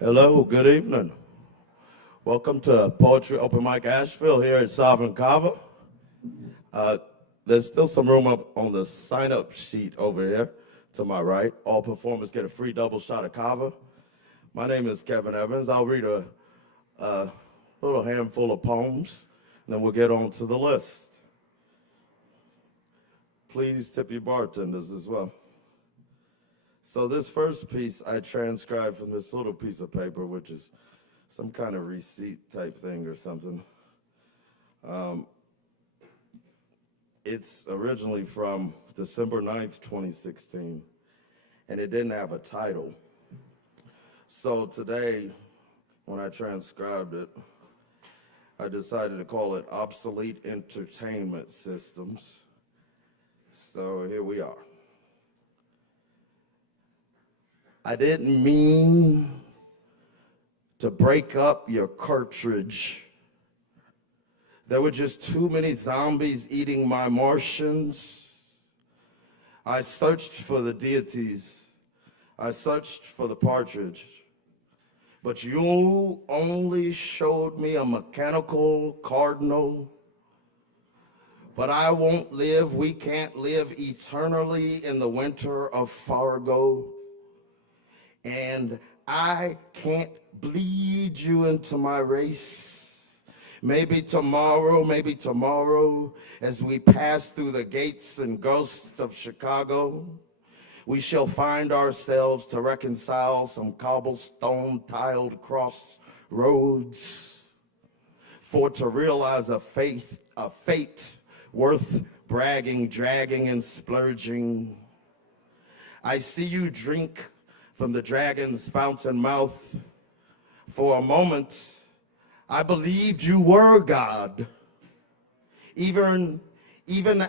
Hello, good evening. Welcome to Poetry Open Mic AVL here at Sovereign Cava. There's still some room up on the sign-up sheet over here to my right. All performers get a free double shot of cava. My name is Kevin Evans. I'll read a little handful of poems, and then we'll get on to the list. Please tip your bartenders as well. So this first piece I transcribed from this little piece of paper, which is some kind of receipt type thing or something. It's originally from December 9th, 2016, and it didn't have a title. So today, when I transcribed it, I decided to call it Obsolete Entertainment Systems. So here we are. I didn't mean to break up your cartridge. There were just too many zombies eating my Martians. I searched for the deities. I searched for the partridge. But you only showed me a mechanical cardinal. But I won't live, we can't live eternally in the winter of Fargo. And I can't bleed you into my race. Maybe tomorrow, as we pass through the gates and ghosts of Chicago, we shall find ourselves to reconcile some cobblestone tiled crossroads, for to realize a fate worth bragging, dragging, and splurging. I see you drink from the dragon's fountain mouth. For a moment, I believed you were God. Even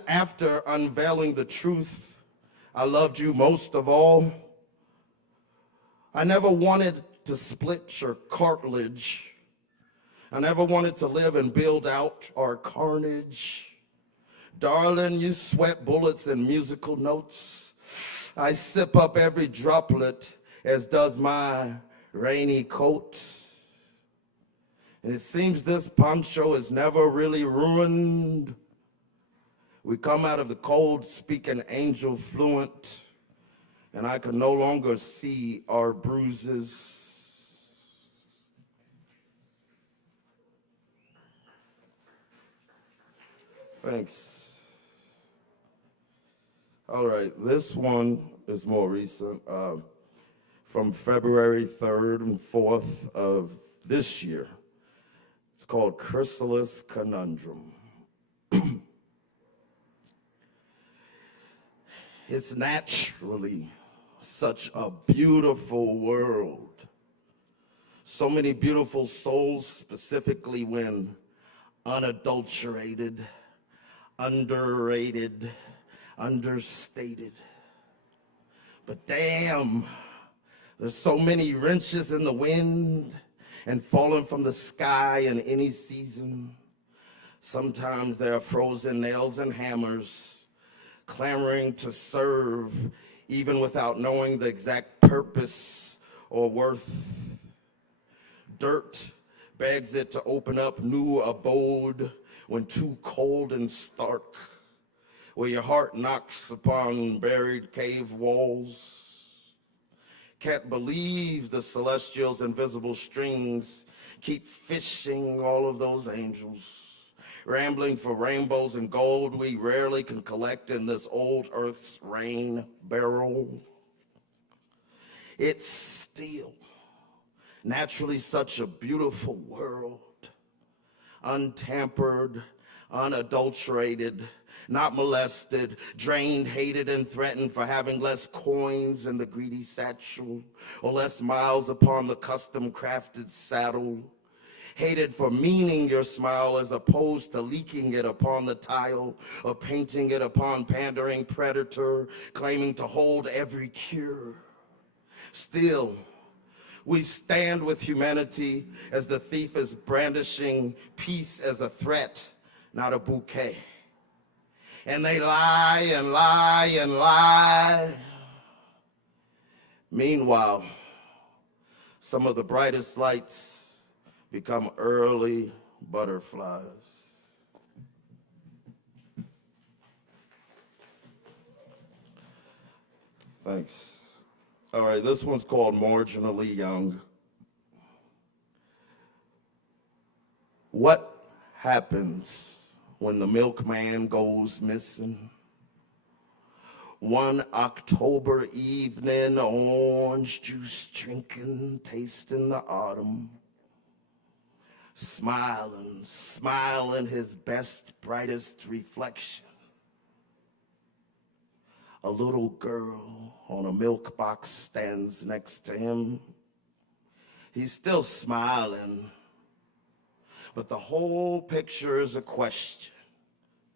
after unveiling the truth, I loved you most of all. I never wanted to split your cartilage. I never wanted to live and build out our carnage. Darling, you sweat bullets and musical notes. I sip up every droplet, as does my rainy coat. And it seems this poncho is never really ruined. We come out of the cold speaking angel fluent, and I can no longer see our bruises. Thanks. All right, this one is more recent. From February 3rd and 4th of this year. It's called Chrysalis Conundrum. It's naturally such a beautiful world. So many beautiful souls, specifically when unadulterated, underrated, understated. But damn, there's so many wrenches in the wind and falling from the sky in any season. Sometimes there are frozen nails and hammers clamoring to serve even without knowing the exact purpose or worth. Dirt begs it to open up new abode when too cold and stark, where your heart knocks upon buried cave walls. Can't believe the celestials' invisible strings keep fishing all of those angels, rambling for rainbows and gold we rarely can collect in this old earth's rain barrel. It's still Naturally such a beautiful world, untampered, unadulterated, not molested, drained, hated, and threatened for having less coins in the greedy satchel, or less miles upon the custom-crafted saddle. Hated for meaning your smile as opposed to leaking it upon the tile, or painting it upon pandering predator, claiming to hold every cure. Still, we stand with humanity as the thief is brandishing peace as a threat, not a bouquet. And they lie and lie and lie. Meanwhile, some of the brightest lights become early butterflies. Thanks. All right, this one's called Marginally Young. What happens when the milkman goes missing? One October evening, orange juice drinking, tasting the autumn, smiling, smiling his best, brightest reflection. A little girl on a milk box stands next to him. He's still smiling, but the whole picture is a question.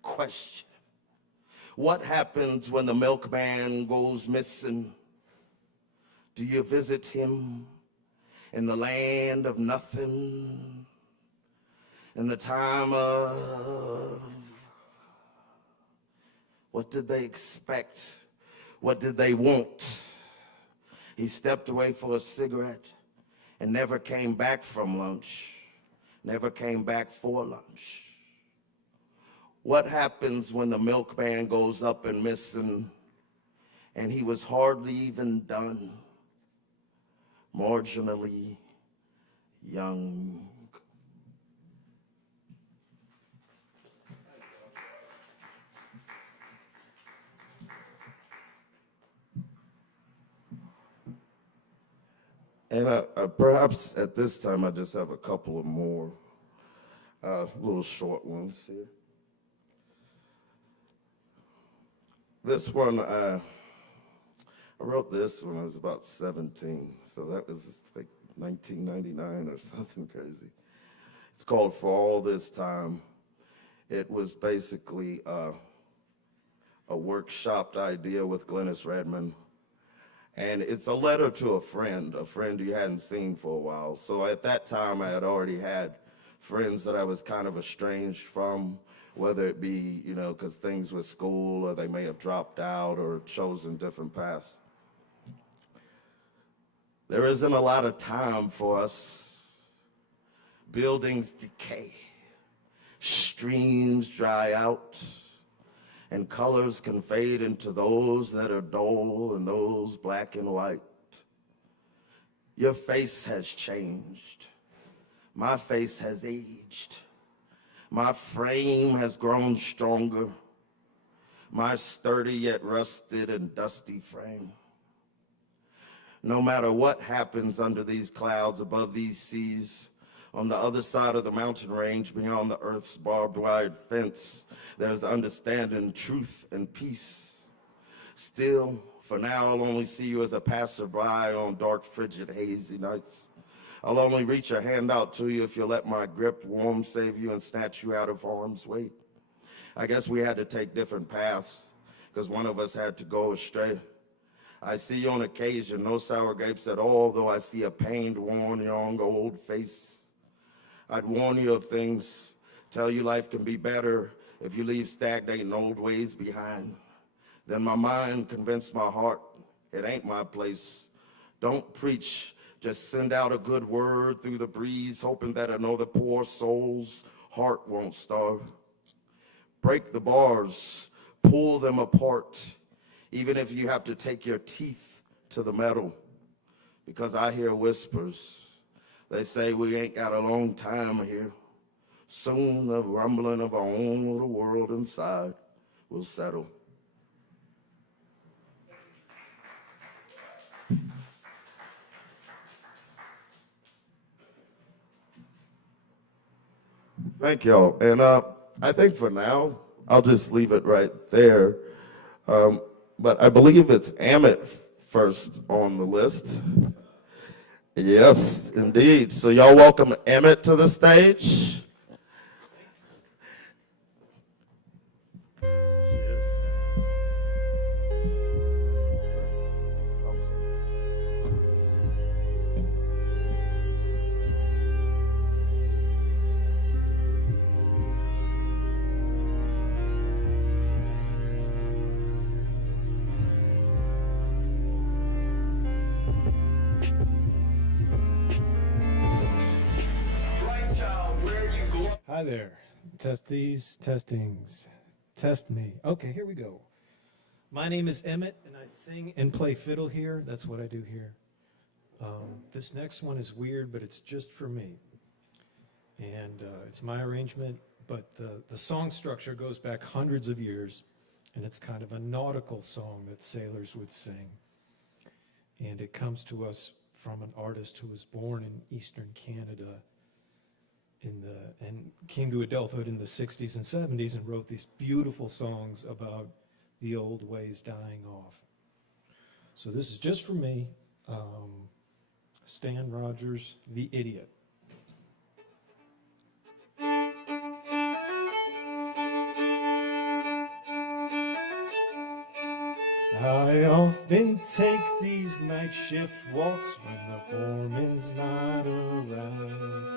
Question. What happens when the milkman goes missing? Do you visit him in the land of nothing? In the time of what did they expect? What did they want? He stepped away for a cigarette and never came back from lunch, never came back for lunch. What happens when the milkman goes up and missing and he was hardly even done? Marginally young. And perhaps at this time I just have a couple of more little short ones here. This one, I wrote this when I was about 17, so that was like 1999 or something crazy. It's called For All This Time. It was basically a workshopped idea with Glennis Redmond. And it's a letter to a friend you hadn't seen for a while. So at that time, I had already had friends that I was kind of estranged from, whether it be, you know, because things with school, or they may have dropped out or chosen different paths. There isn't a lot of time for us. Buildings decay, streams dry out, and colors can fade into those that are dull and those black and white. Your face has changed. My face has aged. My frame has grown stronger. My sturdy yet rusted and dusty frame. No matter what happens under these clouds, above these seas, on the other side of the mountain range, beyond the earth's barbed wire fence, there's understanding, truth, and peace. Still, for now, I'll only see you as a passerby on dark, frigid, hazy nights. I'll only reach a hand out to you if you let my grip warm save you and snatch you out of harm's way. I guess we had to take different paths, because one of us had to go astray. I see you on occasion, no sour grapes at all, though I see a pained, worn, young, old face. I'd warn you of things, tell you life can be better if you leave stagnating old ways behind. Then my mind convinced my heart, it ain't my place. Don't preach, just send out a good word through the breeze, hoping that another poor soul's heart won't starve. Break the bars, pull them apart, even if you have to take your teeth to the metal, because I hear whispers. They say we ain't got a long time here. Soon the rumbling of our own little world inside will settle. Thank y'all. And I think for now, I'll just leave it right there. But I believe it's Amit first on the list. Yes, indeed. So y'all welcome Emmett to the stage. Hi there. Test these, testings. Test me. Okay, here we go. My name is Emmett, and I sing and play fiddle here. That's what I do here. This next one is weird, but it's just for me. And it's my arrangement, but the song structure goes back hundreds of years, and it's kind of a nautical song that sailors would sing. And it comes to us from an artist who was born in Eastern Canada and came to adulthood in the 60s and 70s and wrote these beautiful songs about the old ways dying off. So this is just for me, Stan Rogers, The Idiot. I often take these night shift walks when the foreman's not around.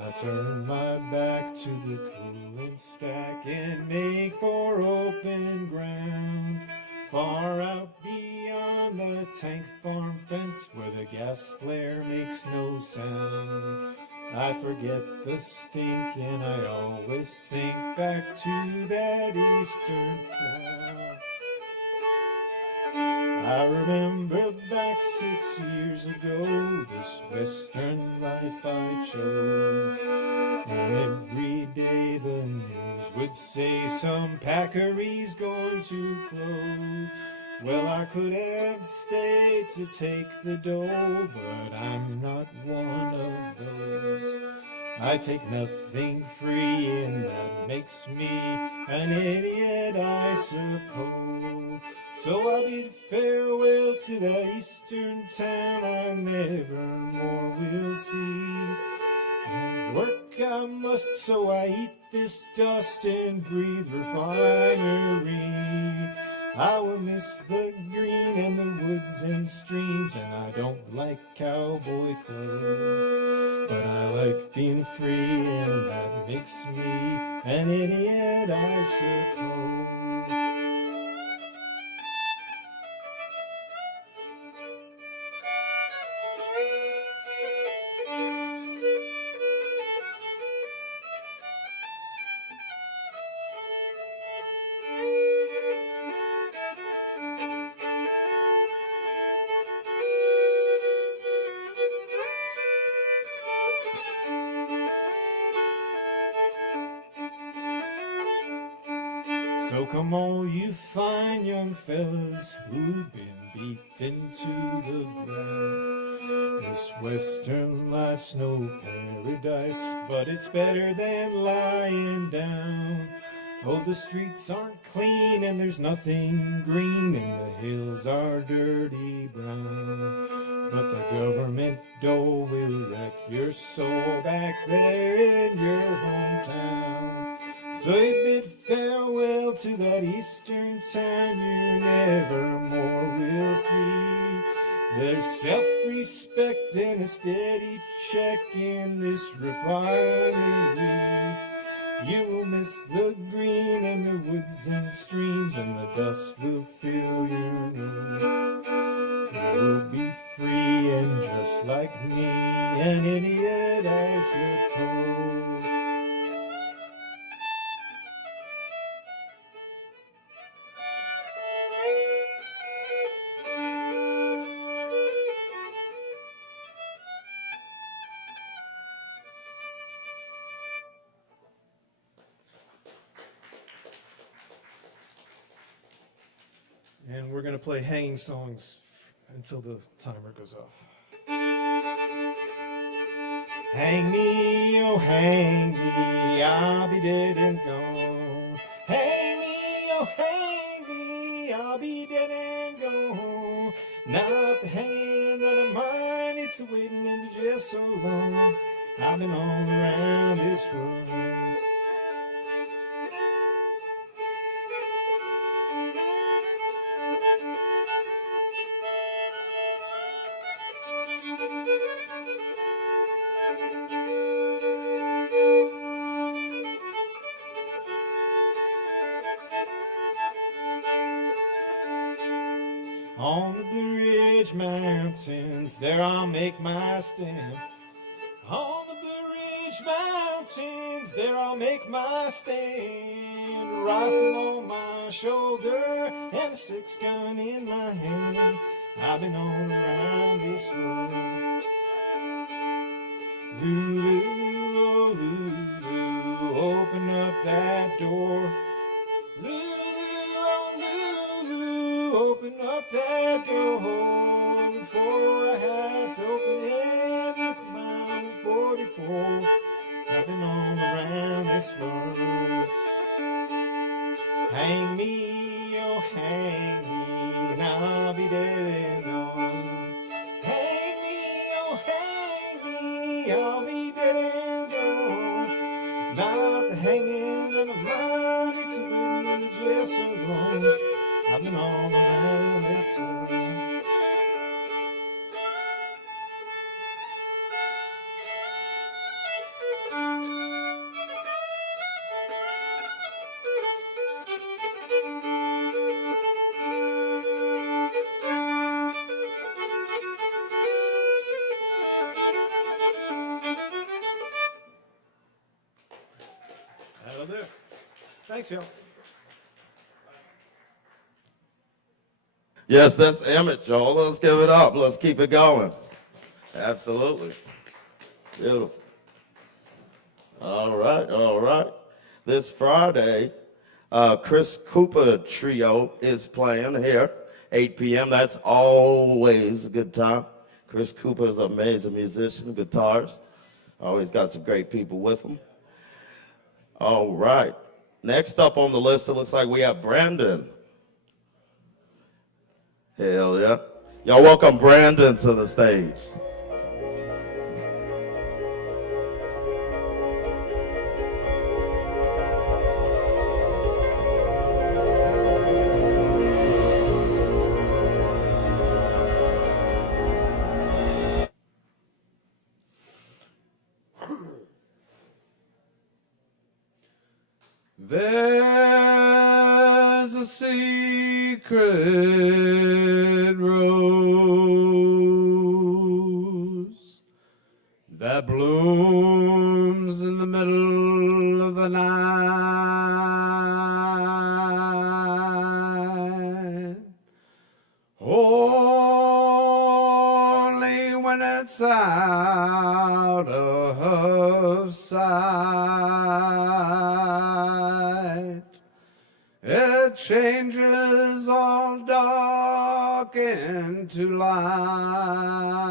I turn my back to the coolant stack and make for open ground, far out beyond the tank farm fence where the gas flare makes no sound. I forget the stink and I always think back to that eastern town. I remember back 6 years ago, this western life I chose. And every day the news would say some packery's going to close. Well, I could have stayed to take the dough, but I'm not one of those. I take nothing free, and that makes me an idiot, I suppose. So I bid farewell to that eastern town I never more will see. Work I must, so I eat this dust and breathe refinery. I will miss the green and the woods and streams, and I don't like cowboy clothes. But I like being free, and that makes me an idiot, I suppose. So come all you fine young fellas who've been beaten to the ground. This western life's no paradise, but it's better than lying down. Oh, the streets aren't clean and there's nothing green, and the hills are dirty brown. But the government dole will wreck your soul back there in your hometown. So you bid farewell to that eastern town you never more will see. There's self-respect and a steady check in this refinery. You will miss the green and the woods and streams, and the dust will fill your nose. You'll be free and just like me, an idiot, I suppose. And we're going to play hanging songs until the timer goes off. Hang me, oh hang me, I'll be dead and gone. Hang me, oh hang me, I'll be dead and gone. Not the hanging that of mine, it's the waiting in the jail so long. I've been all around this world. On the Blue Ridge Mountains, there I'll make my stand. On the Blue Ridge Mountains, there I'll make my stand. A rifle on my shoulder and a 6-gun in my hand. I've been all around this world. Lulu, oh Lulu, open up that door. Lulu, oh Lulu, open up that door before I have to open it with my 44. I've been all around this world. Hang me, oh hang me, and I'll be dead and gone. Hang me, oh hang me, I'll be dead and gone. Not the hanging of mine, it's a waiting in the jail so long. I've been all around this world. That'll do. Thanks, y'all. Yes, that's Emmett, y'all. Let's give it up. Let's keep it going. Absolutely. Beautiful. All right, all right. This Friday, Chris Cooper Trio is playing here, 8 p.m. That's always a good time. Chris Cooper is an amazing musician, guitarist. Always got some great people with him. All right. Next up on the list, it looks like we have Brandon. Hell yeah. Y'all welcome Brandon to the stage. There's a secret rose that blooms in the middle of the night. Only when it's out of sight, it changes all dark into light.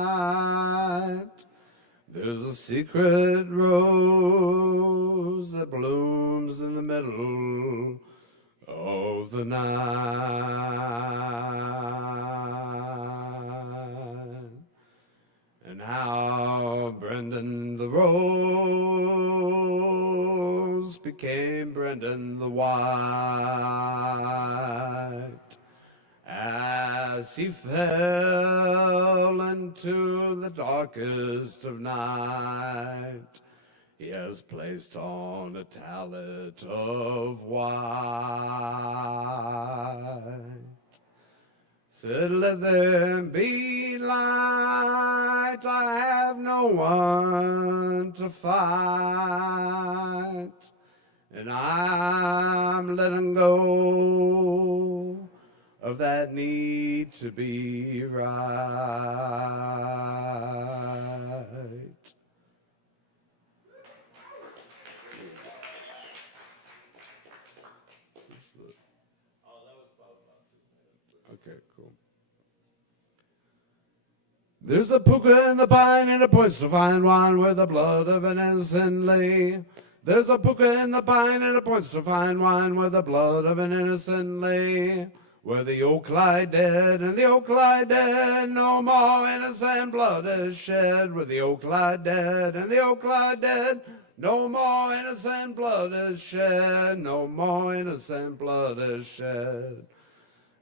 There's a secret rose that blooms in the middle of the night. And how Brendan the Rose became Brendan the White as he fell into the darkest of night. He has placed on a talent of white. Said, let there be light, I have no one to fight, and I'm letting go of that need to be right. Okay, cool. There's a puka in the pine and it points to fine wine where the blood of an innocent lay. There's a puka in the pine and it points to fine wine where the blood of an innocent lay. Where the oak lie dead and the oak lie dead, no more innocent blood is shed. Where the oak lie dead and the oak lie dead, no more innocent blood is shed. No more innocent blood is shed.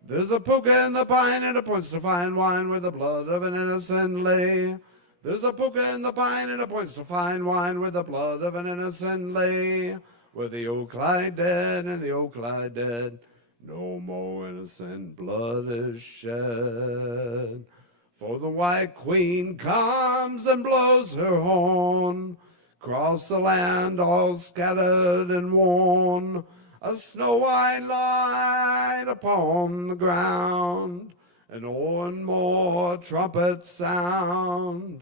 There's a puka in the pine and it points to fine wine where the blood of an innocent lay. There's a puka in the pine and it points to fine wine where the blood of an innocent lay. Where the oak lie dead and the oak lie dead, no more innocent blood is shed. For the white queen comes and blows her horn, across the land all scattered and worn, a snow-white light upon the ground, and more trumpets sound.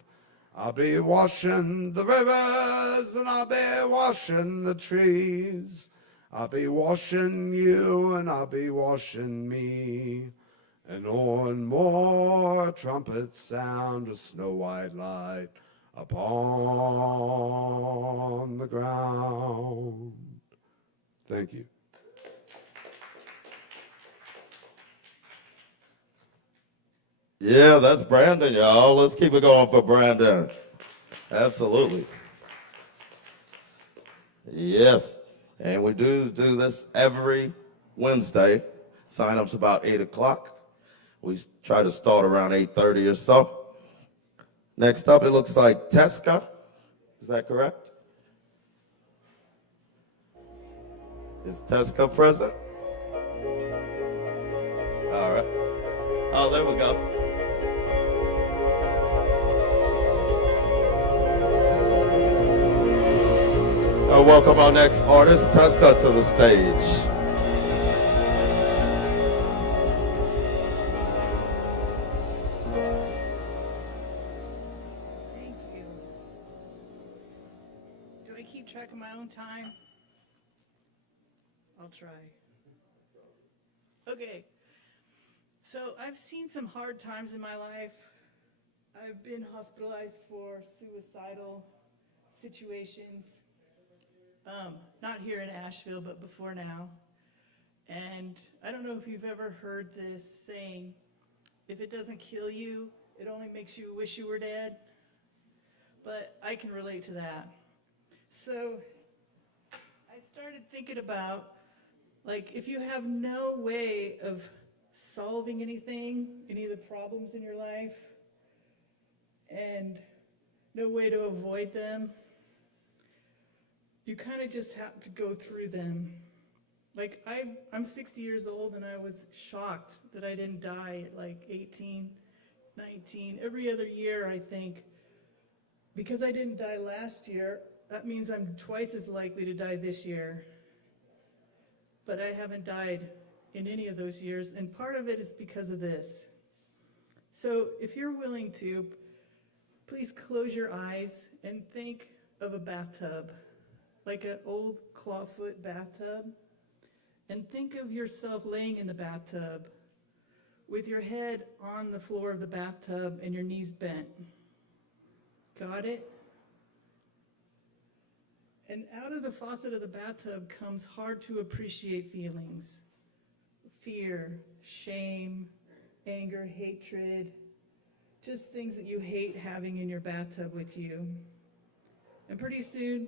I'll be washing the rivers and I'll be washing the trees. I'll be washing you and I'll be washing me. And more trumpets sound, a snow-white light upon the ground. Thank you. Yeah, that's Brandon, y'all. Let's keep it going for Brandon. Absolutely. Yes. And we do this every Wednesday. Sign-up's about 8 o'clock. We try to start around 8:30 or so. Next up, it looks like Teska. Is that correct? Is Teska present? All right. Oh, there we go. Welcome our next artist, Teska, to the stage. Thank you. Do I keep track of my own time? I'll try. Okay. So I've seen some hard times in my life. I've been hospitalized for suicidal situations. Not here in Asheville, but before now. And I don't know if you've ever heard this saying, if it doesn't kill you, it only makes you wish you were dead. But I can relate to that. So I started thinking about, like, if you have no way of solving anything, any of the problems in your life, and no way to avoid them, you kind of just have to go through them. Like, I'm 60 years old and I was shocked that I didn't die at like 18, 19. Every other year I think, because I didn't die last year, that means I'm twice as likely to die this year. But I haven't died in any of those years, and part of it is because of this. So if you're willing to, please close your eyes and think of a bathtub. Like an old clawfoot bathtub, and think of yourself laying in the bathtub with your head on the floor of the bathtub and your knees bent. Got it? And out of the faucet of the bathtub comes hard to appreciate feelings. Fear, shame, anger, hatred, just things that you hate having in your bathtub with you. And pretty soon,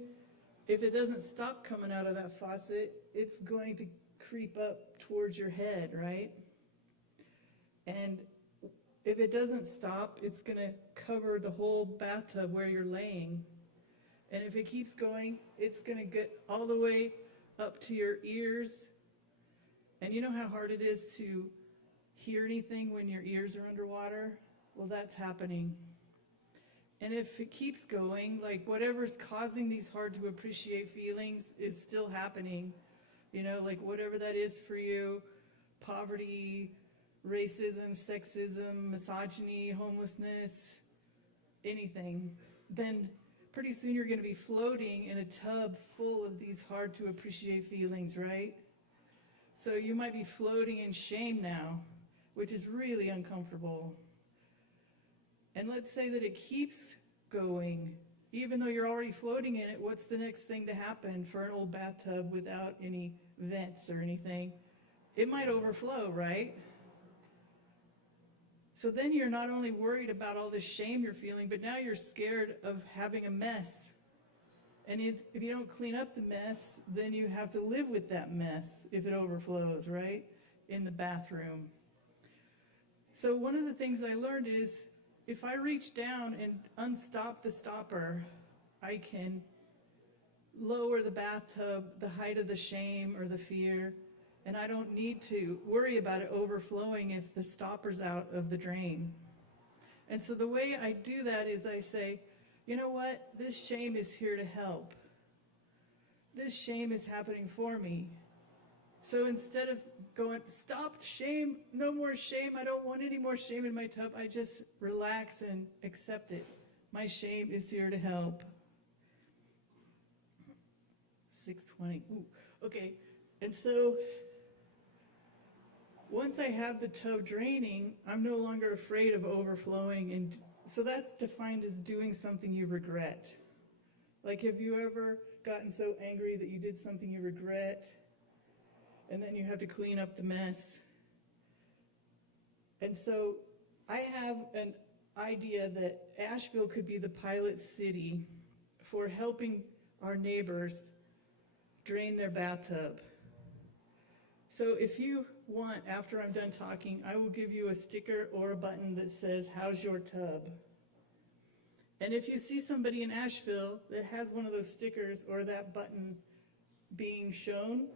if it doesn't stop coming out of that faucet, it's going to creep up towards your head, right? And if it doesn't stop, it's going to cover the whole bathtub where you're laying. And if it keeps going, it's going to get all the way up to your ears. And you know how hard it is to hear anything when your ears are underwater? Well, that's happening. And if it keeps going, like whatever's causing these hard to appreciate feelings is still happening. You know, like whatever that is for you, poverty, racism, sexism, misogyny, homelessness, anything, then pretty soon you're going to be floating in a tub full of these hard to appreciate feelings, right? So you might be floating in shame now, which is really uncomfortable. And And let's say that it keeps going, even though you're already floating in it. What's the next thing to happen for an old bathtub without any vents or anything? It might overflow, right? So then you're not only worried about all this shame you're feeling, but now you're scared of having a mess. And if you don't clean up the mess, then you have to live with that mess if it overflows, right? In the bathroom. So one of the things I learned is, if I reach down and unstop the stopper, I can lower the bathtub, the height of the shame or the fear, and I don't need to worry about it overflowing if the stopper's out of the drain. And so the way I do that is I say, you know what? This shame is here to help. This shame is happening for me. So instead of going, stop shame, no more shame, I don't want any more shame in my tub, I just relax and accept it. My shame is here to help. 6:20. Ooh, okay. And so once I have the tub draining, I'm no longer afraid of overflowing. And so that's defined as doing something you regret. Like, have you ever gotten so angry that you did something you regret, and then you have to clean up the mess? And so I have an idea that Asheville could be the pilot city for helping our neighbors drain their bathtub. So if you want, after I'm done talking, I will give you a sticker or a button that says, "How's your tub?" And if you see somebody in Asheville that has one of those stickers or that button being shown,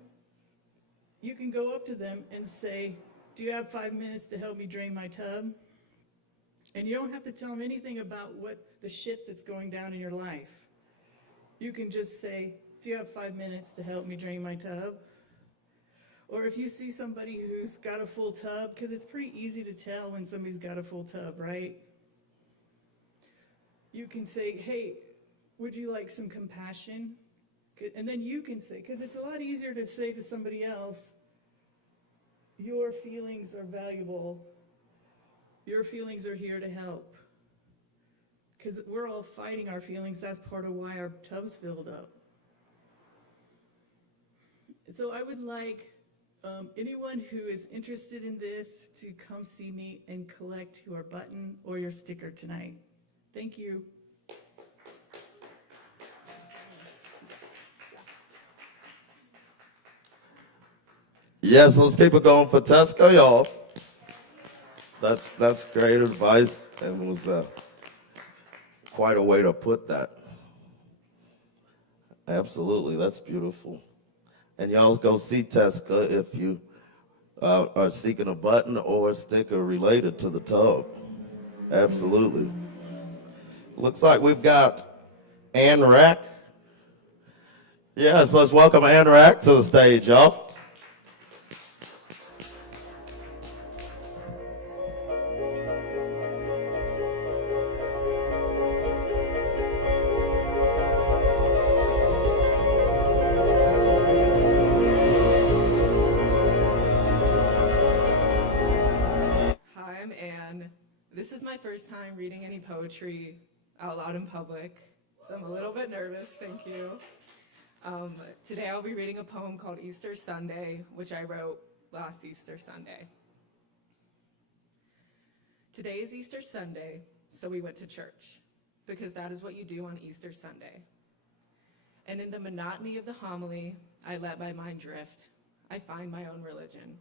you can go up to them and say, "Do you have 5 minutes to help me drain my tub?" And you don't have to tell them anything about what the shit that's going down in your life. You can just say, "Do you have 5 minutes to help me drain my tub?" Or if you see somebody who's got a full tub, because it's pretty easy to tell when somebody's got a full tub, right? You can say, "Hey, would you like some compassion?" And then you can say, because it's a lot easier to say to somebody else, "Your feelings are valuable. Your feelings are here to help." Because we're all fighting our feelings. That's part of why our tub's filled up. So I would like anyone who is interested in this to come see me and collect your button or your sticker tonight. Thank you. Yes, let's keep it going for Tesco, y'all. That's great advice, and was quite a way to put that. Absolutely, that's beautiful. And y'all go see Tesco if you are seeking a button or a sticker related to the tub. Absolutely. Looks like we've got Ann Rack. Yes, let's welcome Ann Rack to the stage, y'all. This is my first time reading any poetry out loud in public, so I'm a little bit nervous, thank you. Today I'll be reading a poem called Easter Sunday, which I wrote last Easter Sunday. Today is Easter Sunday, so we went to church, because that is what you do on Easter Sunday. And in the monotony of the homily, I let my mind drift. I find my own religion.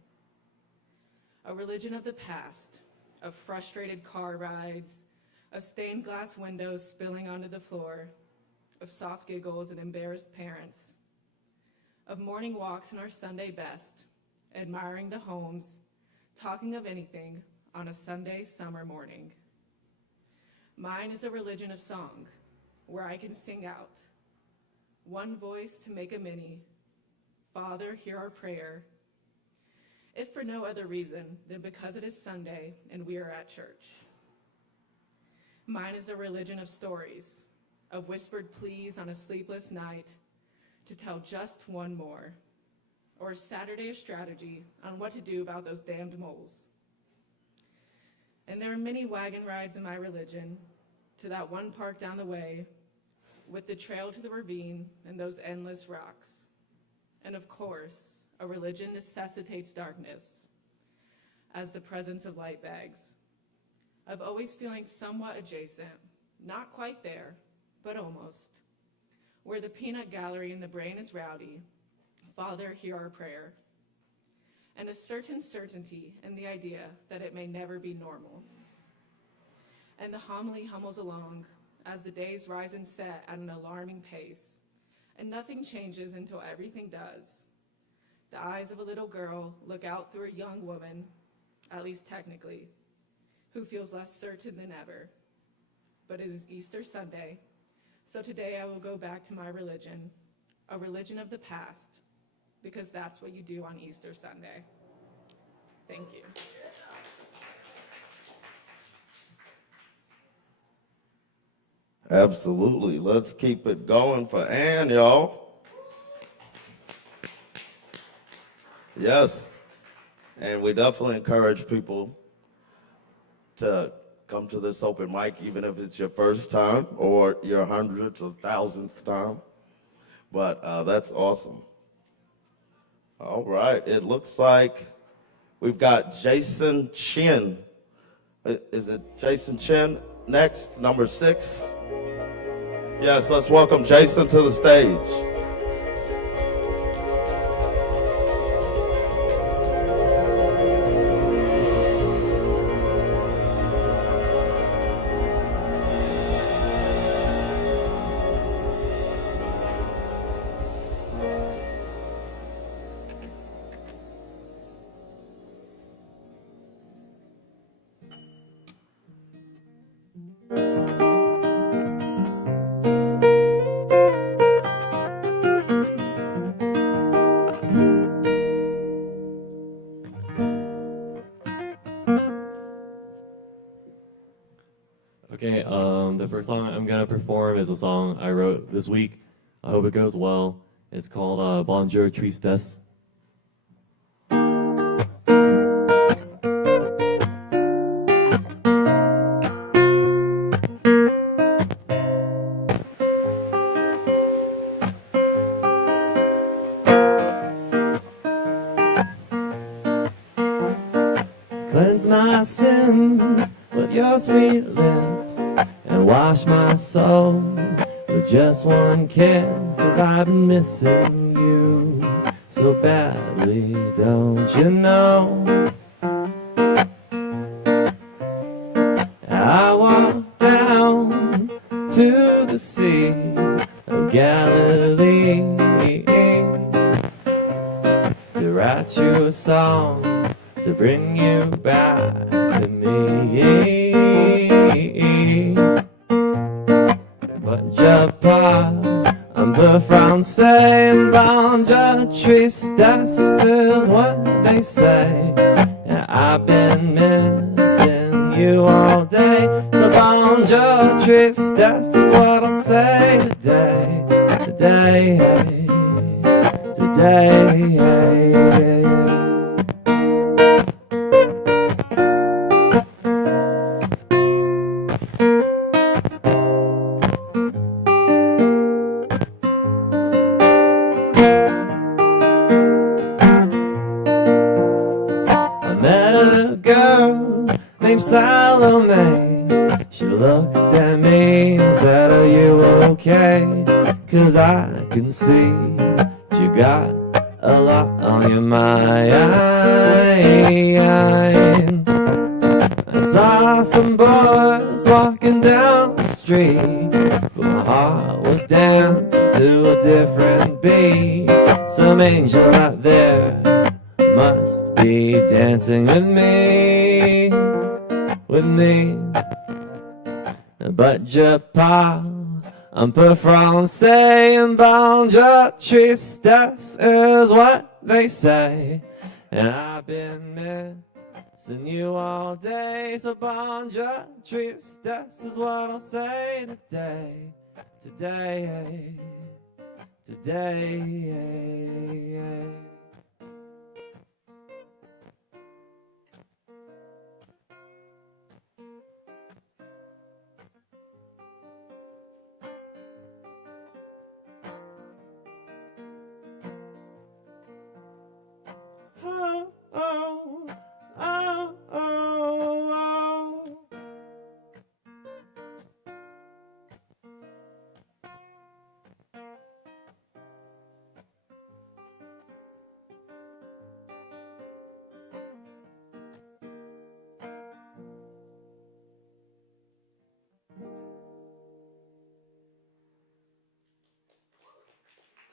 A religion of the past, of frustrated car rides, of stained glass windows spilling onto the floor, of soft giggles and embarrassed parents, of morning walks in our Sunday best, admiring the homes, talking of anything on a Sunday summer morning. Mine is a religion of song, where I can sing out, one voice to make a many, Father, hear our prayer, if for no other reason than because it is Sunday and we are at church. Mine is a religion of stories, of whispered pleas on a sleepless night to tell just one more, or a Saturday of strategy on what to do about those damned moles. And there were many wagon rides in my religion, to that one park down the way, with the trail to the ravine and those endless rocks. And of course, a religion necessitates darkness, as the presence of light begs, of always feeling somewhat adjacent, not quite there, but almost. Where the peanut gallery in the brain is rowdy, Father, hear our prayer. And a certain certainty in the idea that it may never be normal. And the homily hums along as the days rise and set at an alarming pace, and nothing changes until everything does. The eyes of a little girl look out through a young woman, at least technically, who feels less certain than ever. But it is Easter Sunday, so today I will go back to my religion, a religion of the past, because that's what you do on Easter Sunday. Thank you. Absolutely. Let's keep it going for Ann, y'all. Yes. And we definitely encourage people to come to this open mic, even if it's your first time or your 100th or 1000th time. But that's awesome. All right. It looks like we've got Jason Chin. Is it Jason Chin next, number 6? Yes, let's welcome Jason to the stage. Okay, the first song I'm gonna perform is a song I wrote this week. I hope it goes well. It's called Bonjour Tristesse. Cleanse my sins with your sweet lips and wash my soul with just one kiss, 'cause I've been missing you so badly, don't you know? I walked down to the Sea of Galilee to write you a song to bring you back to me. But je parle un peu français, and bonjour tristesse is what they say. And I've been missing you all day, so bonjour tristesse is what I'll say today, today, today. Salome, she looked at me and said, are you okay? 'Cause I can see you got a lot on your mind. I saw some boys walking down the street, but my heart was dancing to a different beat. Some angel out there must be dancing with me, with me. But je parle un peu français, and bonjour tristesse is what they say. And I've been missing you all day, so bonjour tristesse is what I'll say today, today, today.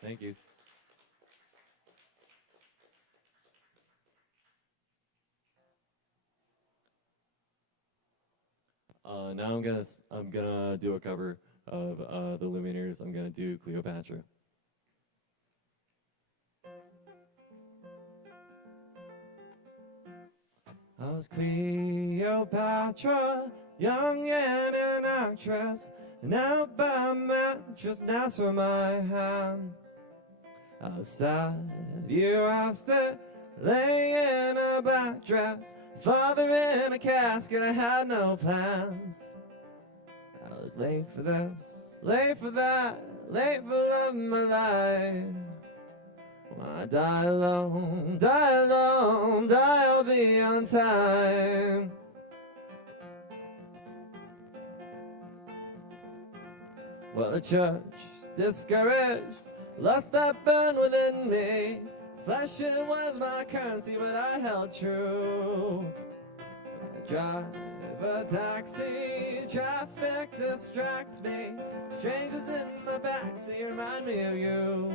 Thank you. Now I'm gonna do a cover of the Lumineers. I'm gonna do Cleopatra. I was Cleopatra, young and an actress, and out by a mattress, nice for my hand. I was sad, you asked it, laying in a black dress, father in a casket, I had no plans. I was late for this, late for that, late for love of my life. When I die alone, I'll be on time. Well, the church, discouraged, lost that burn within me. Flesh, it was my currency, but I held true. I drive a taxi, traffic distracts me. Strangers in my backseat remind me of you.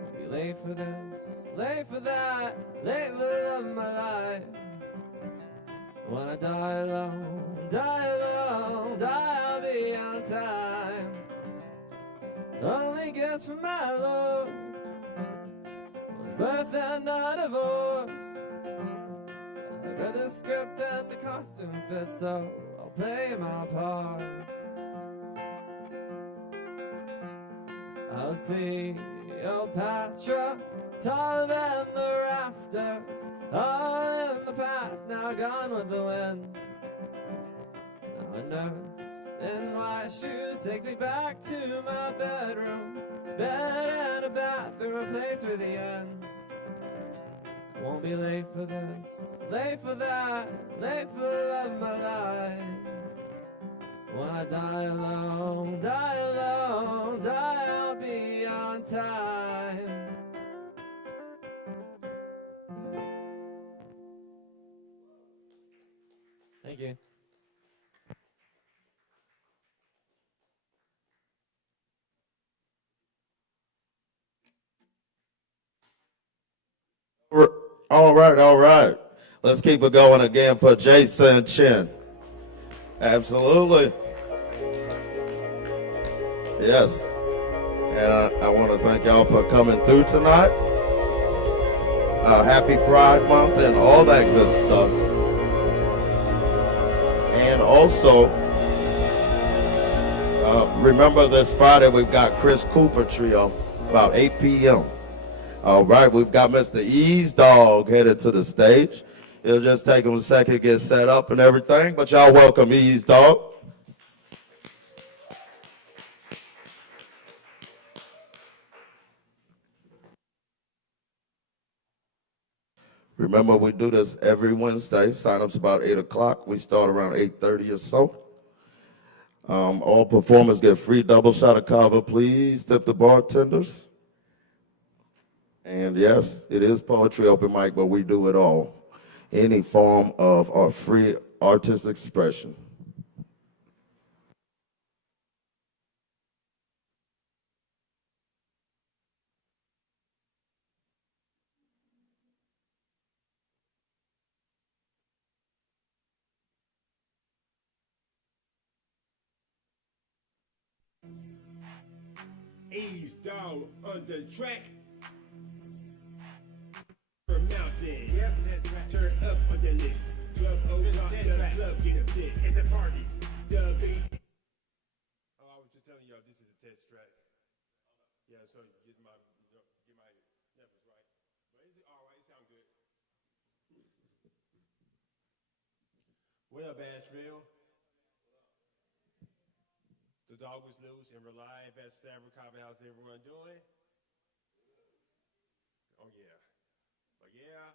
Won't be late for this, late for that, late for the love of my life. When I die alone, I'll be on time. Only gifts from my Lord, birth and not divorce. I read the script and the costume fits, so I'll play my part. I was Cleopatra, taller than the rafters, all in the past, now gone with the wind. Now a nurse in white shoes takes me back to my bedroom, bed and a bathroom, a place with the end. I won't be late for this, late for that, late for the love of my life. When I die alone, I'll be on time. Thank you. All right, all right. Let's keep it going again for Jason Chin. Absolutely. Yes. And I want to thank y'all for coming through tonight. Happy Pride Month and all that good stuff. And also, remember this Friday we've got Chris Cooper Trio, about 8 p.m. All right, we've got Mr. Ease Dog headed to the stage. It'll just take him a second to get set up and everything, but y'all welcome Ease Dog. Remember, we do this every Wednesday. Sign-up's about 8 o'clock. We start around 8:30 or so. All performers get free double shot of kava. Please tip the bartenders. And yes, it is poetry open mic, but we do it all. Any form of our free artistic expression. Ease Dog on the track. Mountain. Yep, that's right. Turn up on the lick. Club o'clock, the club get fit. At the party, the beat. Oh, I was just telling y'all this is a test track. Yeah, so get my levels right. But is it all right? It sound good. What up, Asheville? The dog was loose and we're live at Savage Coffee House. Everyone doing? Oh yeah. But yeah,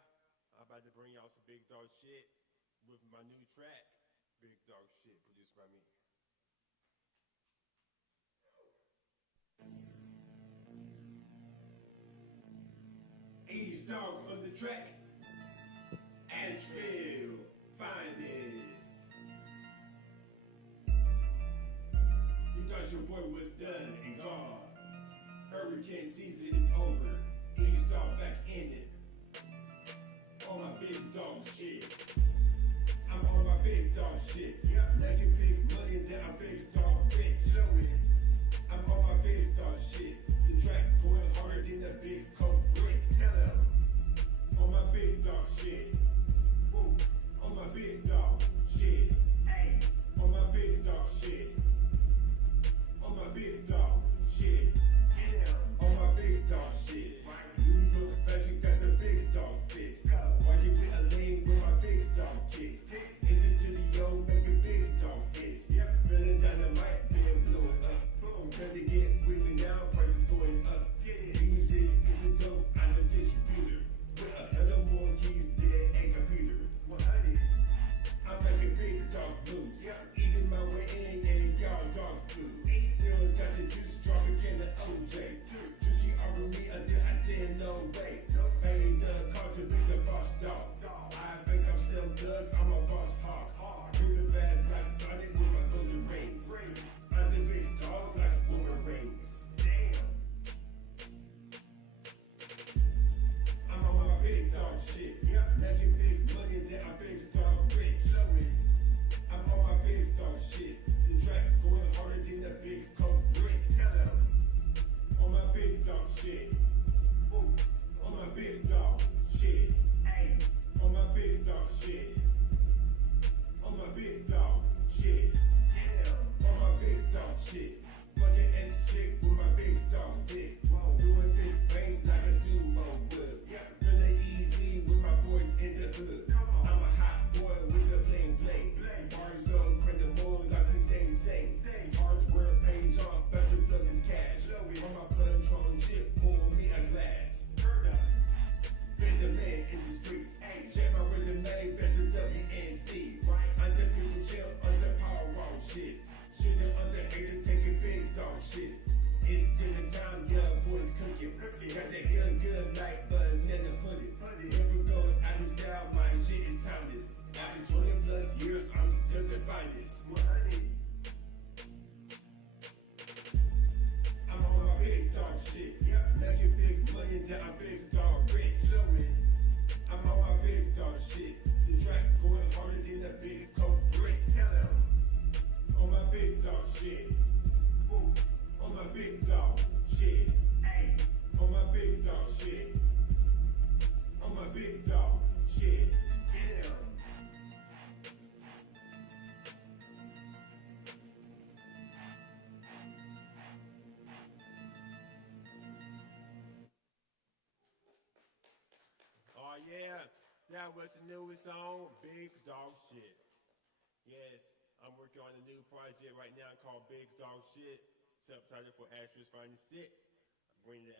I'm about to bring y'all some big dog shit with my new track, Big Dog Shit, produced by me. Ease Dog on the track. Asheville, find this. You thought your boy was done and gone. Hurricane season is over. And you start back in it. On my big dog shit. I'm on my big dog shit. Making big money, then I'm big dog rich. Show it. I'm on my big dog shit. The track going harder than a big coke brick. On my big dog shit. Woo. On my big dog shit. Hey. On my big dog shit. On my big dog shit. On my big dog shit. New York fashion got a big dog fist. Why you with a lane with my big dog kids? In the studio making big dog hits. Feeling dynamite, then blowing up. Better get with me now, prices going up. Music is the dope, I'm the distributor. With 100 more keys than a computer. 100. I'm making big dog blues. Eating my way in and y'all dog food. Still got the juice, Tropicana OJ. Juicy offered me until I said no way. Ain't done called to be the boss dog. I think I'm still Doug, I'm a boss hog. Moving fast like Sonic with my golden rings. I'm the big dog like woman rings. I'm on my big dog shit. Making big money, then I'm big dog rich. I'm on my big dog shit. The track going harder than a big coke brick. On my big dog shit. On my big dog shit. On my big dog shit. On my big dog shit. On my big dog shit. Fucking ass chick with my big dog dick. Doing big things like a sumo would. Feeling easy with my boys in the hood. I'm a hot boy with a bling bling. Bars so incredible like we sing. Hard work pays off, better plug his cash. On my Patron shit, pour me a glass. Been the man in the streets. Check my resume, better WNC. Under people chill, under power wall shit. Shooting under hater, taking big dog shit. It's dinner time, young boys cooking. Got that good like banana pudding. Never go out of style, my shit is timeless. After 20 plus years, I'm still the finest. I'm on my big dog shit. Making big money, then I'm big dog rich. I'm on my big dog shit. The track going harder than a big coke brick. On my big dog shit. On my big dog shit. On my big dog shit. On my big dog shit. Oh yeah, that was the newest song, Big Dog Shit. Yes, I'm working on a new project right now called Big Dog Shit, subtitled for Asher's Finest 6. I'm bringing the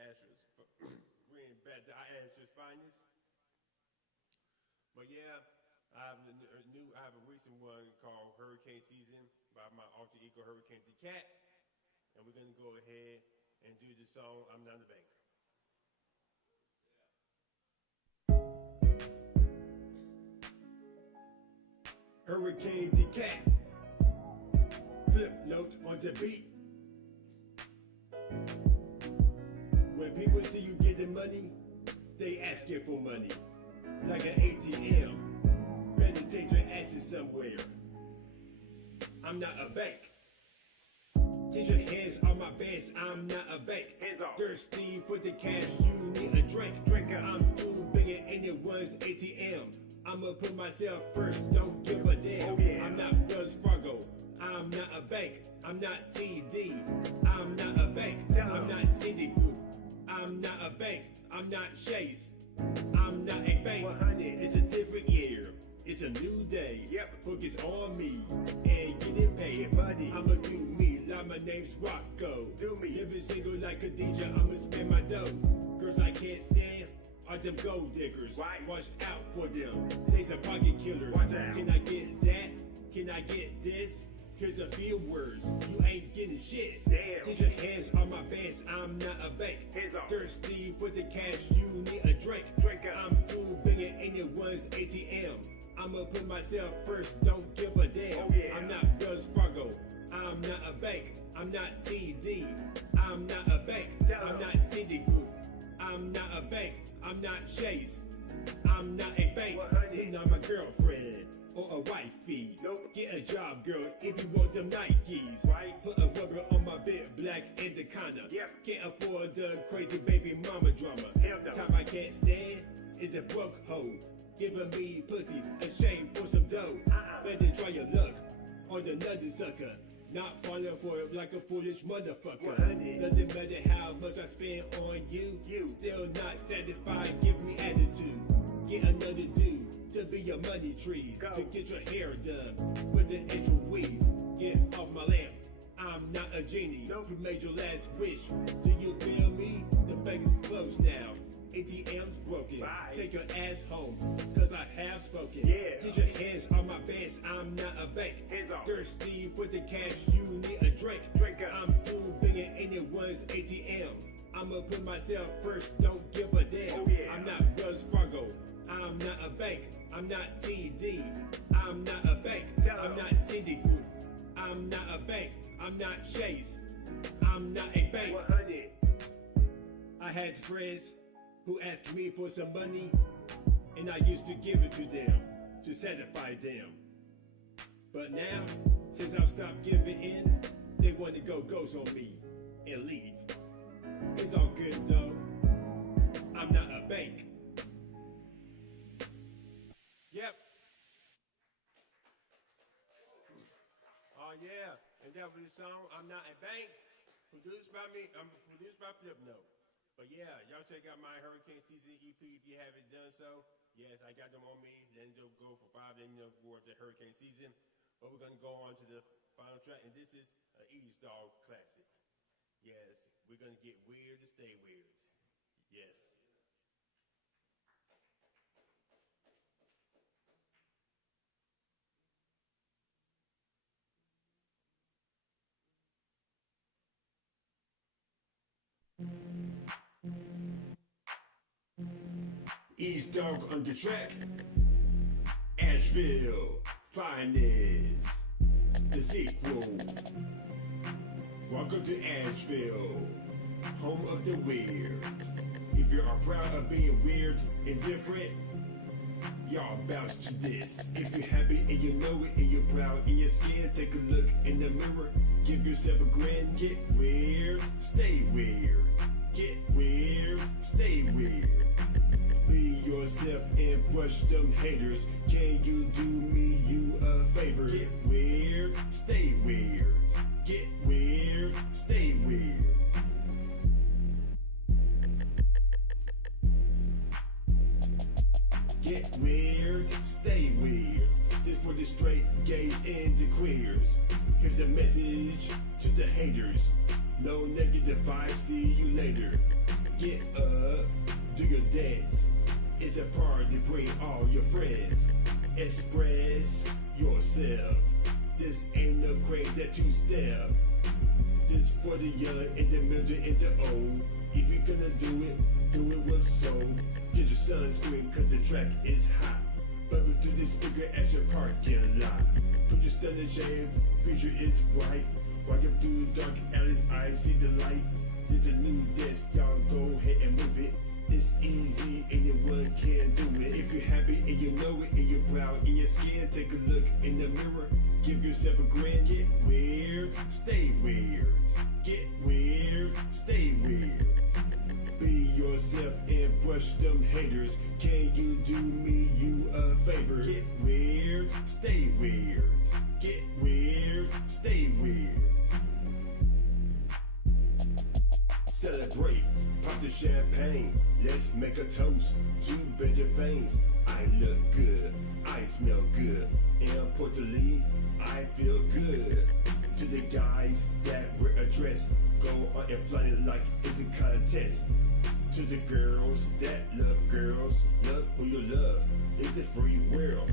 bringing back the Asher's Finest. But yeah, I have a recent one called Hurricane Season by my alter ego Hurricane the Cat, and we're gonna go ahead and do the song I'm Not a Banker. Hurricane the Cat. Flip note on the beat. When people see you getting money, they asking for money. Like an ATM. Better take your asses somewhere. I'm not a bank. Get your hands on my bands, I'm not a bank. Thirsty for the cash, you need a drink. I'm through being anyone's ATM. I'ma put myself first, don't give a damn. I'm not Wells Fargo, I'm not a bank. I'm not TD, I'm not a bank. I'm not Citigroup, I'm not a bank. I'm not Chase, I'm not a bank. It's a different year, it's a new day. Focus on me and getting paid. I'ma do me, like my name's Rocco. Living single like Khadija, I'ma spend my dough. Girls I can't stand are them gold diggers. Watch out for them, they some pocket killers. Can I get that? Can I get this? Here's a few words, you ain't getting shit. Get your hands on my bands, I'm not a bank. Thirsty for the cash, you need a drink. I'm through being anyone's ATM. I'ma put myself first, don't give a damn. I'm not Wells Fargo, I'm not a bank. I'm not TD, I'm not a bank, I'm not Citigroup. I'm not a bank, I'm not Chase. I'm not a bank, you're not my girlfriend or a wifey. Get a job, girl, if you want them Nikes. Put a rubber on my bed, black anaconda. Can't afford the crazy baby mama drama. Top I can't stand is a broke hoe. Giving me pussy, a shame for some dough. Better try your luck on another sucker. Not falling for it like a foolish motherfucker. Doesn't matter how much I spend on you. Still not satisfied, give me attitude. Get another dude to be your money tree. To get your hair done with an extra weave. Get off my lamp, I'm not a genie. You made your last wish, do you feel me? The bank is closed now, ATM's broken. Take your ass home, cause I have spoken. Get your hands on my bands, I'm not a bank. Thirsty for the cash, you need a drink. I'm through being anyone's ATM. I'ma put myself first, don't give a damn. I'm not Wells Fargo, I'm not a bank. I'm not TD, I'm not a bank. I'm not Citigroup, I'm not a bank. I'm not Chase, I'm not a bank. I had friends who asked me for some money, and I used to give it to them to satisfy them. But now, since I've stopped giving in, they want to go ghost on me and leave. It's all good though, I'm not a bank. Yep. Oh yeah, and that was the song, I'm not a bank, produced by me, produced by Flipnote. But yeah, y'all check out my Hurricane Season EP if you haven't done so. Yes, I got them on me. Then they'll go for 5 days for the hurricane season. But we're gonna go on to the final track, and this is an East Dog classic. Yes, we're gonna get weird to stay weird. Yes. East Dog on the track. Asheville Finest, the sequel. Welcome to Asheville, home of the weird. If you are proud of being weird and different, y'all bounce to this. If you're happy and you know it and you're proud in your skin, take a look in the mirror, give yourself a grin. Get weird, stay weird. Get weird, stay weird. Be yourself and brush them haters. Can you do me a favor? Get weird, stay weird. Get weird, stay weird. Get weird, stay weird. This for the straight gays and the queers. Here's a message to the haters. No negative vibes, see you later. Get up, do your dance. It's a party, bring all your friends. Express yourself. This ain't no great that you step. This for the young and the middle and the old. If you're gonna do it with soul. Get your sunscreen cause the track is hot. Bubble to the speaker at your parking lot. Put your stunning shade, future is bright. Walk up through the dark alleys, I see the light. There's a new dance, y'all go ahead and move it. It's easy, anyone can do it. If you're happy and you know it and you're proud in your skin, take a look in the mirror, give yourself a grin. Get weird, stay weird. Get weird, stay weird. Be yourself and brush them haters. Can you do me a favor? Get weird, stay weird. Get weird, stay weird. Celebrate, pop the champagne. Let's make a toast to better things. I look good, I smell good. Importantly, I feel good. To the guys that wear a dress, go on and fly it like it's a contest. To the girls that love girls, love who you love. It's a free world.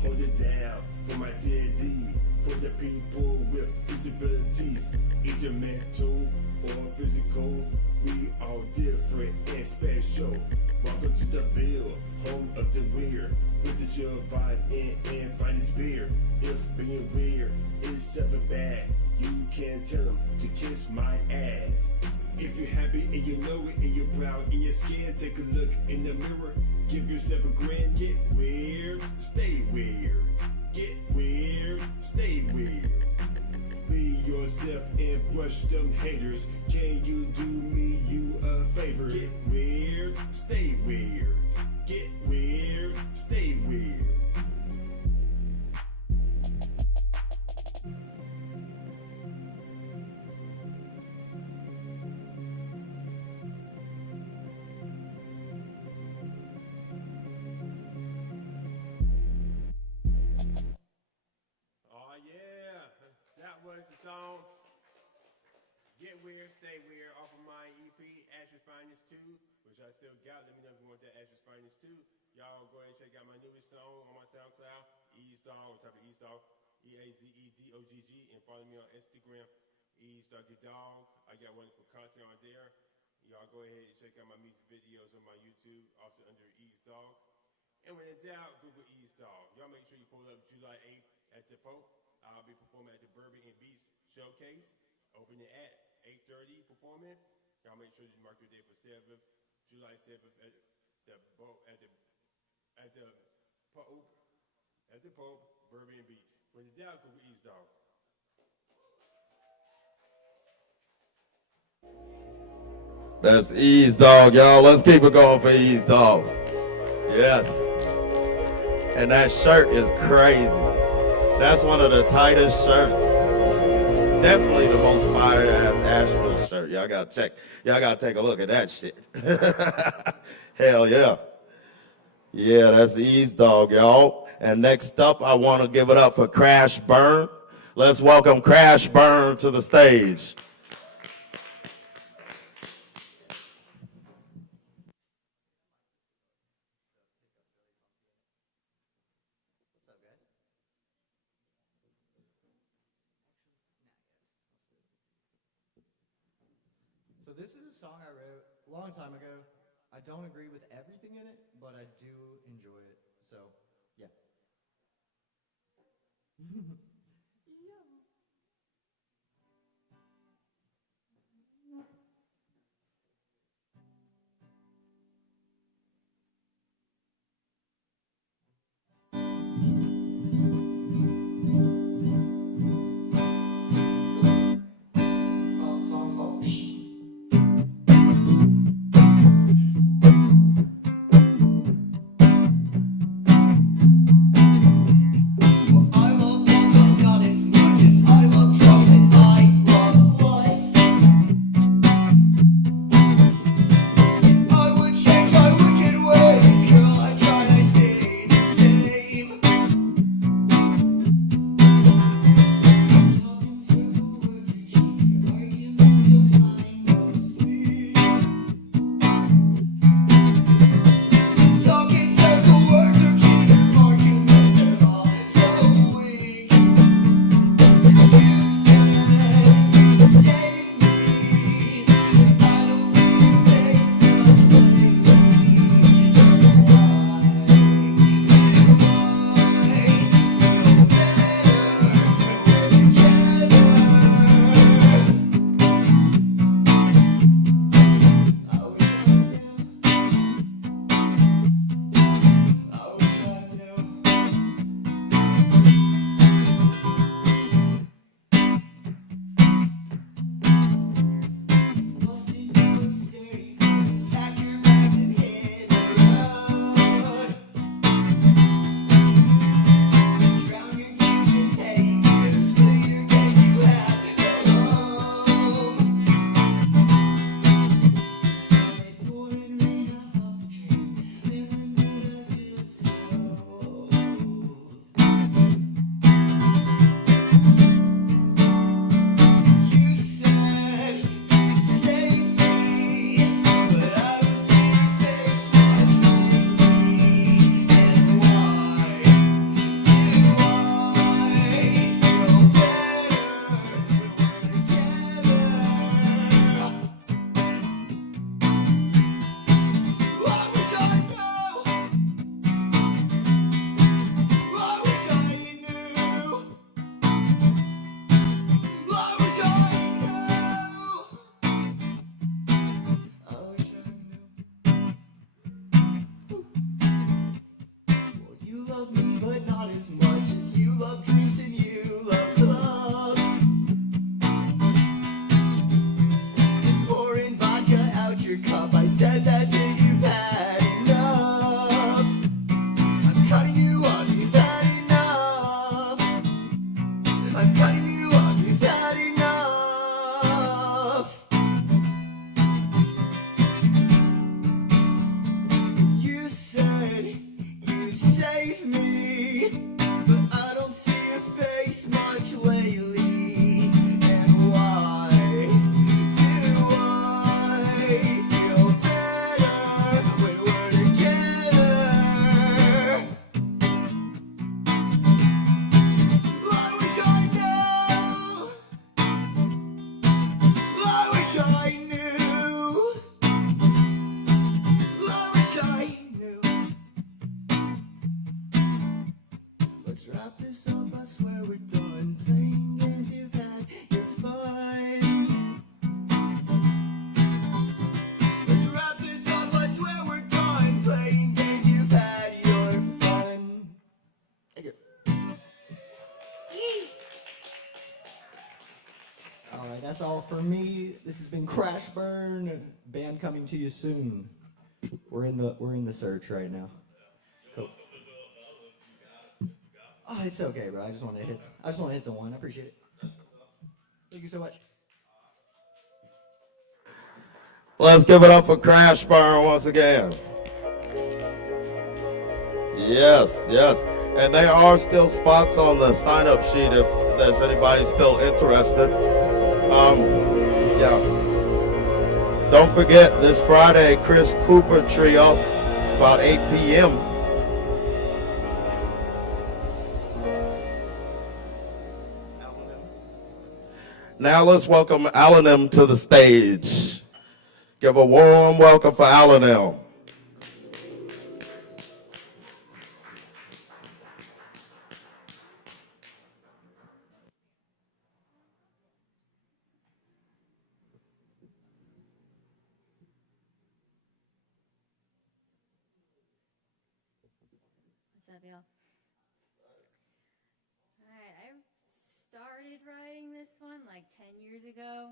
Hold it down for my city, for the people with disabilities, either mental or physical. We all different and special. Welcome to the Ville, home of the weird. With the chill vibe and finest beer. If being weird is something bad, you can tell them to kiss my ass. If you're happy and you know it and you're proud in your skin, take a look in the mirror, give yourself a grin. Get weird, stay weird. Get weird, stay weird. Be yourself and brush them haters. Can you do me a favor? Get weird, stay weird. Get weird, stay weird. Oh yeah, that was the song Get Weird, Stay Weird off of my EP, Ashes Finest 2, which I still got. Let me know if you want that Ashes Finest 2. Y'all go ahead and check out my newest song on my SoundCloud, Eazdog, type of Eazdog, Eazedogg, and follow me on Instagram, Eazdoggy-Dog. I got wonderful content on there. Y'all go ahead and check out my music videos on my YouTube, also under Eazdog. And when in doubt, Google Eazdog. Y'all make sure you pull up July 8th at the Pope. I'll be performing at the Bourbon and Beats Showcase, opening at 8:30 performing. Y'all make sure you mark your day for 7th, July 7th at the Pope, Bourbon and Beats. When in doubt, Google Eazdog. That's Eazdog, y'all. Let's keep it going for Eazdog. Yes. And that shirt is crazy. That's one of the tightest shirts. It's definitely the most fire-ass Asheville shirt. Y'all gotta check. Y'all gotta take a look at that shit. Hell yeah. Yeah, that's Eazdog, y'all. And next up, I want to give it up for Crash Burn. Let's welcome Crash Burn to the stage. So this is a song I wrote a long time ago. I don't agree with everything in it, but I do enjoy it. So, yeah. Song's called Psh. right, that's all for me. This has been Crash Burn. Band coming to you soon. We're in the search right now. Cool. Oh, it's okay, bro. I just want to hit the one. I appreciate it. Thank you so much. Let's give it up for Crash Burn once again. Yes, yes. And there are still spots on the sign-up sheet if there's anybody still interested. Yeah. Don't forget this Friday, Chris Cooper Trio, about 8 p.m. Now let's welcome Alanim to the stage. Give a warm welcome for Alanim. What's up, y'all? Alright, I started writing this one like 10 years ago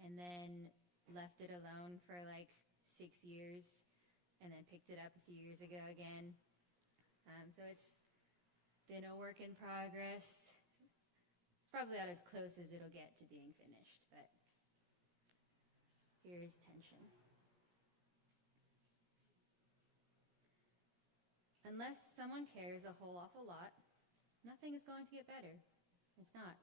and then left it alone for like 6 years and then picked it up a few years ago again. So it's been a work in progress. It's probably about as close as it'll get to being finished, but here's tension. Unless someone cares a whole awful lot, nothing is going to get better. It's not.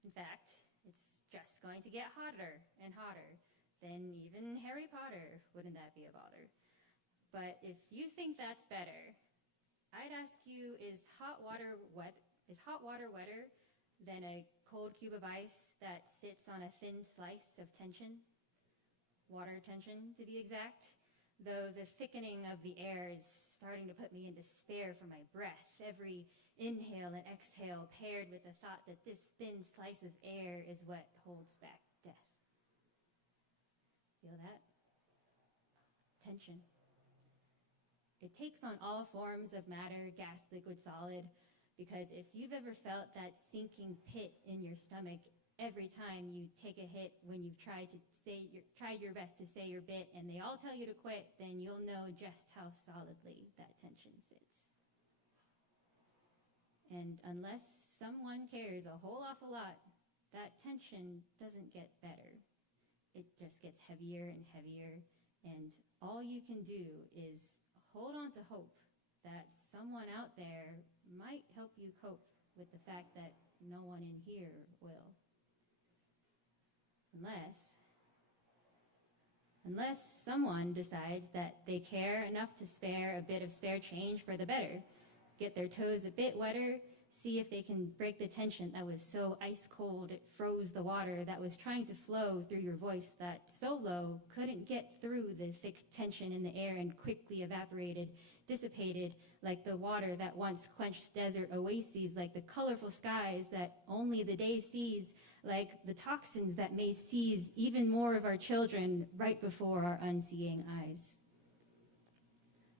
In fact, it's just going to get hotter and hotter than even Harry Potter. Wouldn't that be a bother? But if you think that's better, I'd ask you, is hot water wetter than a cold cube of ice that sits on a thin slice of tension? Water tension, to be exact. Though the thickening of the air is starting to put me in despair for my breath. Every inhale and exhale paired with the thought that this thin slice of air is what holds back death. Feel that? Tension. It takes on all forms of matter, gas, liquid, solid, because if you've ever felt that sinking pit in your stomach every time you take a hit when you've tried your best to say your bit and they all tell you to quit, then you'll know just how solidly that tension sits. And unless someone cares a whole awful lot, that tension doesn't get better. It just gets heavier and heavier, and all you can do is hold on to hope that someone out there might help you cope with the fact that no one in here will. Unless someone decides that they care enough to spare a bit of spare change for the better, get their toes a bit wetter, see if they can break the tension that was so ice cold it froze the water that was trying to flow through your voice that so low couldn't get through the thick tension in the air and quickly evaporated, dissipated like the water that once quenched desert oases, like the colorful skies that only the day sees, like the toxins that may seize even more of our children right before our unseeing eyes.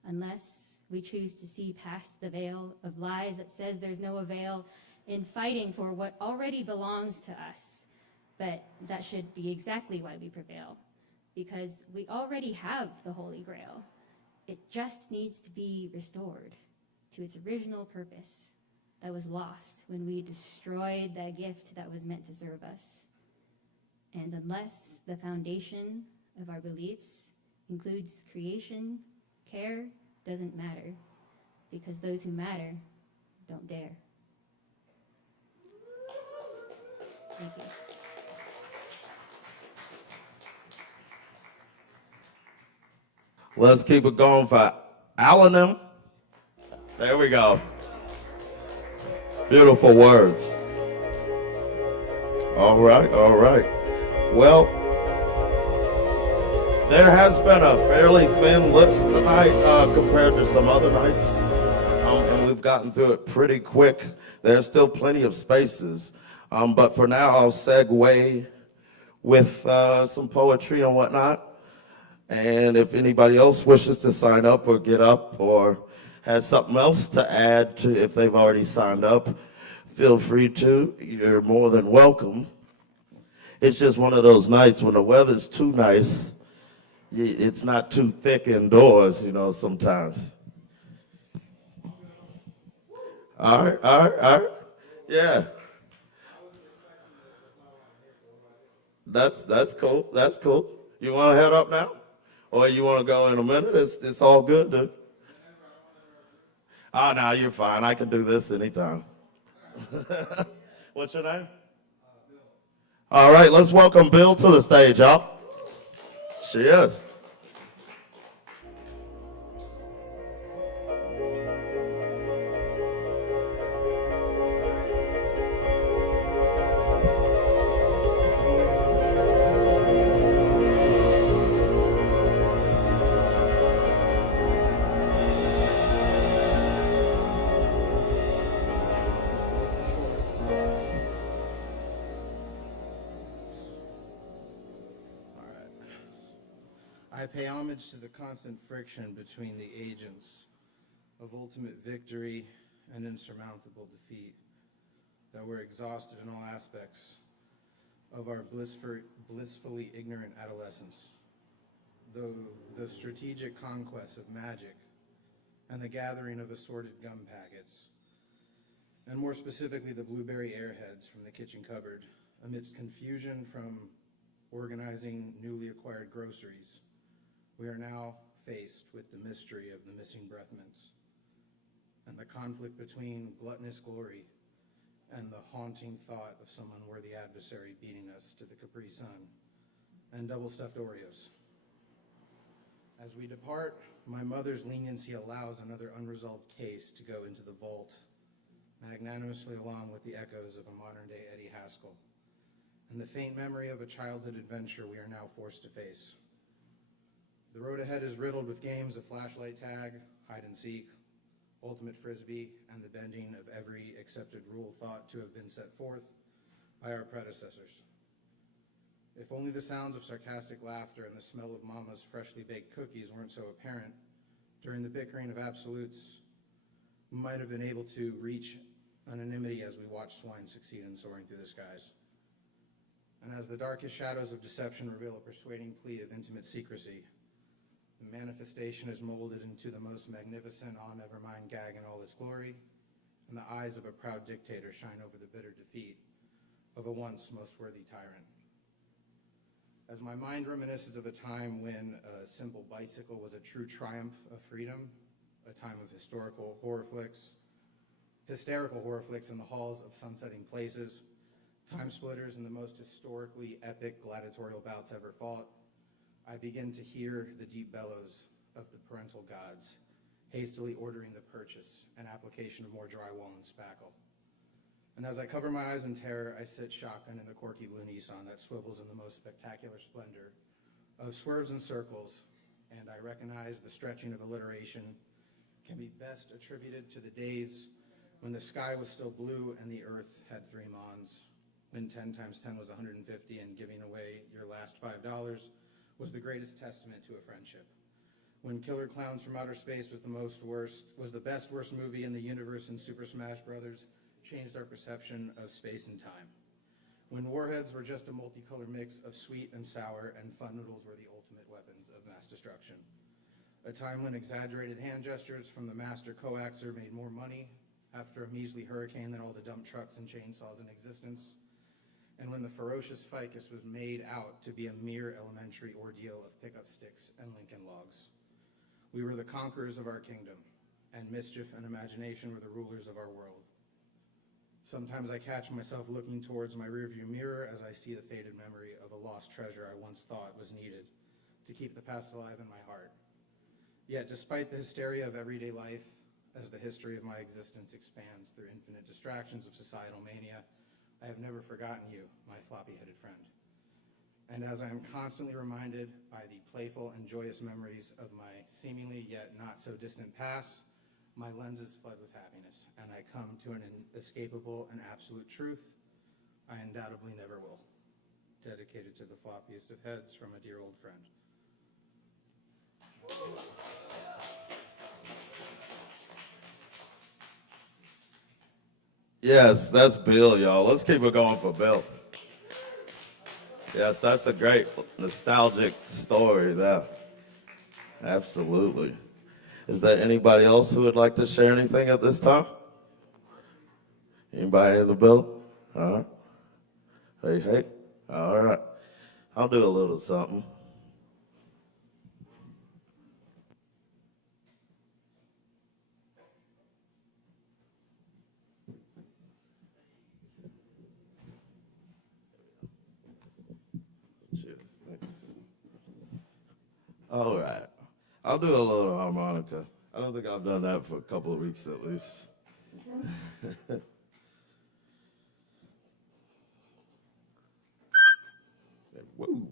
Unless we choose to see past the veil of lies that says there's no avail in fighting for what already belongs to us. But that should be exactly why we prevail, because we already have the Holy Grail. It just needs to be restored to its original purpose that was lost when we destroyed that gift that was meant to serve us. And unless the foundation of our beliefs includes creation, care doesn't matter, because those who matter don't dare. Thank you. Let's keep it going for Alanim. There we go. Beautiful words. All right, all right. Well, there has been a fairly thin list tonight compared to some other nights, and we've gotten through it pretty quick. There's still plenty of spaces, but for now I'll segue with some poetry and whatnot. And if anybody else wishes to sign up or get up or has something else to add to if they've already signed up, feel free to. You're more than welcome. It's just one of those nights when the weather's too nice, it's not too thick indoors, sometimes. All right, all right, all right. Yeah. That's cool. That's cool. You want to head up now? Or you want to go in a minute? It's all good, dude. Oh, no, you're fine. I can do this anytime. What's your name? All right, let's welcome Bill to the stage, y'all. Cheers. I pay homage to the constant friction between the agents of ultimate victory and insurmountable defeat, that we're exhausted in all aspects of our blissfully ignorant adolescence. The strategic conquest of magic and the gathering of assorted gum packets, and more specifically the blueberry airheads from the kitchen cupboard, amidst confusion from organizing newly acquired groceries, we are now faced with the mystery of the missing breath mints and the conflict between gluttonous glory and the haunting thought of some unworthy adversary beating us to the Capri Sun and double-stuffed Oreos. As we depart, my mother's leniency allows another unresolved case to go into the vault, magnanimously along with the echoes of a modern-day Eddie Haskell and the faint memory of a childhood adventure we are now forced to face. The road ahead is riddled with games of flashlight tag, hide and seek, ultimate frisbee, and the bending of every accepted rule thought to have been set forth by our predecessors. If only the sounds of sarcastic laughter and the smell of Mama's freshly baked cookies weren't so apparent during the bickering of absolutes, we might have been able to reach anonymity as we watch swine succeed in soaring through the skies. And as the darkest shadows of deception reveal a persuading plea of intimate secrecy, the manifestation is molded into the most magnificent nevermind gag in all its glory, and the eyes of a proud dictator shine over the bitter defeat of a once most worthy tyrant. As my mind reminisces of a time when a simple bicycle was a true triumph of freedom, a time of hysterical horror flicks in the halls of sunsetting places, time splitters and the most historically epic gladiatorial bouts ever fought, I begin to hear the deep bellows of the parental gods, hastily ordering the purchase and application of more drywall and spackle. And as I cover my eyes in terror, I sit shotgun in the corky blue Nissan that swivels in the most spectacular splendor of swerves and circles, and I recognize the stretching of alliteration can be best attributed to the days when the sky was still blue and the earth had 3 mons, when 10 times 10 was 150 and giving away your last $5 was the greatest testament to a friendship. When Killer Clowns from Outer Space was the best worst movie in the universe, and Super Smash Brothers changed our perception of space and time. When warheads were just a multicolored mix of sweet and sour, and fun noodles were the ultimate weapons of mass destruction. A time when exaggerated hand gestures from the master coaxer made more money after a measly hurricane than all the dump trucks and chainsaws in existence. And when the ferocious ficus was made out to be a mere elementary ordeal of pickup sticks and Lincoln logs. We were the conquerors of our kingdom, and mischief and imagination were the rulers of our world. Sometimes I catch myself looking towards my rearview mirror as I see the faded memory of a lost treasure I once thought was needed to keep the past alive in my heart. Yet, despite the hysteria of everyday life, as the history of my existence expands through infinite distractions of societal mania, I have never forgotten you, my floppy-headed friend. And as I am constantly reminded by the playful and joyous memories of my seemingly yet not so distant past, my lens is flooded with happiness, and I come to an inescapable and absolute truth: I undoubtedly never will. Dedicated to the floppiest of heads from a dear old friend. Yes, that's Bill, y'all. Let's keep it going for Bill. Yes, that's a great nostalgic story there. Absolutely. Is there anybody else who would like to share anything at this time? Anybody in the building? All right. Hey, hey. All right. I'll do a little something. Cheers. Thanks. All right. I'll do a little harmonica. I don't think I've done that for a couple of weeks at least. Woo.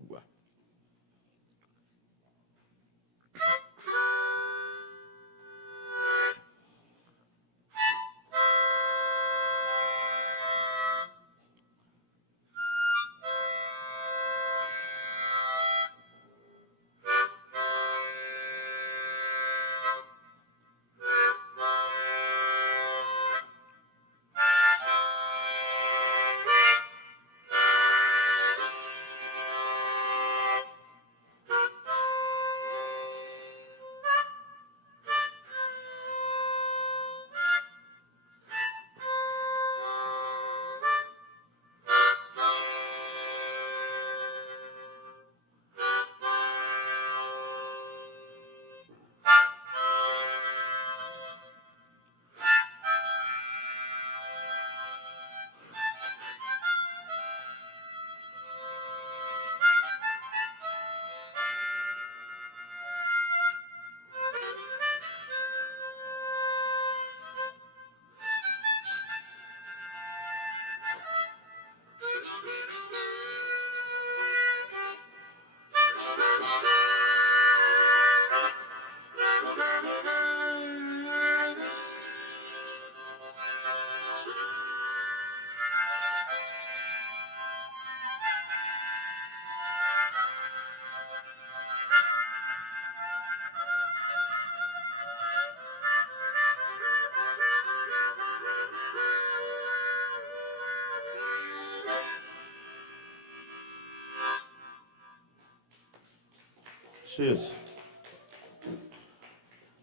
Cheers.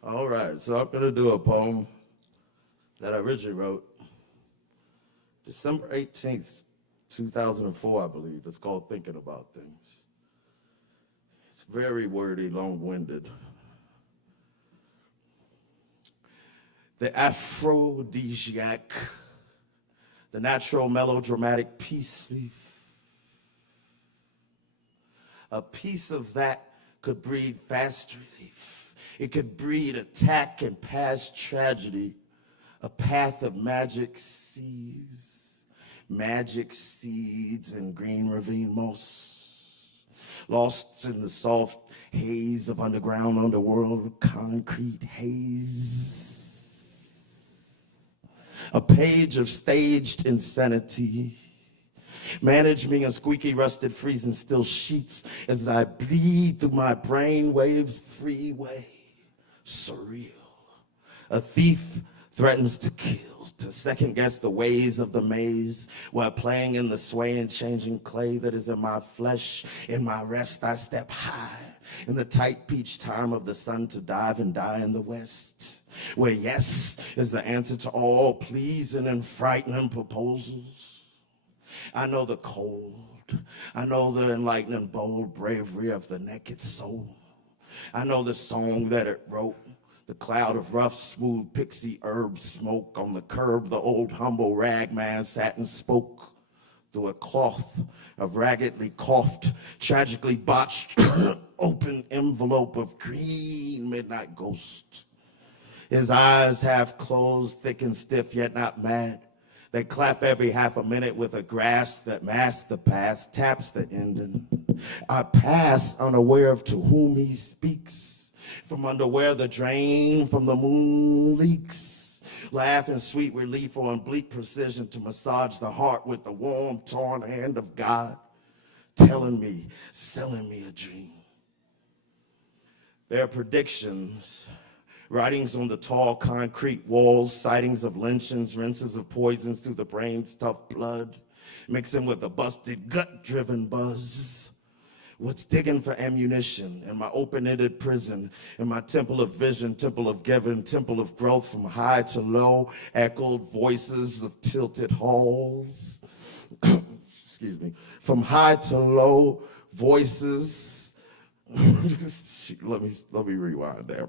All right, so I'm going to do a poem that I originally wrote December 18th, 2004, I believe. It's called Thinking About Things. It's very wordy, long-winded. The aphrodisiac, the natural melodramatic peace leaf. A piece of that could breed fast relief. It could breed attack and past tragedy. A path of magic seas, magic seeds and green ravine moss, lost in the soft haze of underground underworld concrete haze. A page of staged insanity. Manage me in squeaky, rusted, freezing still sheets as I bleed through my brain waves freeway. Surreal. A thief threatens to kill, to second guess the ways of the maze, while playing in the swaying, changing clay that is in my flesh. In my rest, I step high in the tight peach time of the sun to dive and die in the west, where yes is the answer to all pleasing and frightening proposals. I know the cold. I know the enlightening, bold bravery of the naked soul. I know the song that it wrote, the cloud of rough, smooth pixie herb smoke on the curb. The old humble ragman sat and spoke through a cloth of raggedly coughed, tragically botched, open envelope of green midnight ghost. His eyes half closed, thick and stiff, yet not mad. They clap every half a minute with a grasp that masks the past, taps the ending. I pass unaware of to whom he speaks, from under where the drain from the moon leaks. Laugh in sweet relief or in bleak precision to massage the heart with the warm, torn hand of God, telling me, selling me a dream. There are predictions, writings on the tall concrete walls, sightings of lynchings, rinses of poisons through the brain's tough blood, mixing with a busted gut-driven buzz. What's digging for ammunition in my open-ended prison, in my temple of vision, temple of giving, temple of growth, from high to low, echoed voices of tilted halls. Excuse me. From high to low, voices. let me rewind there.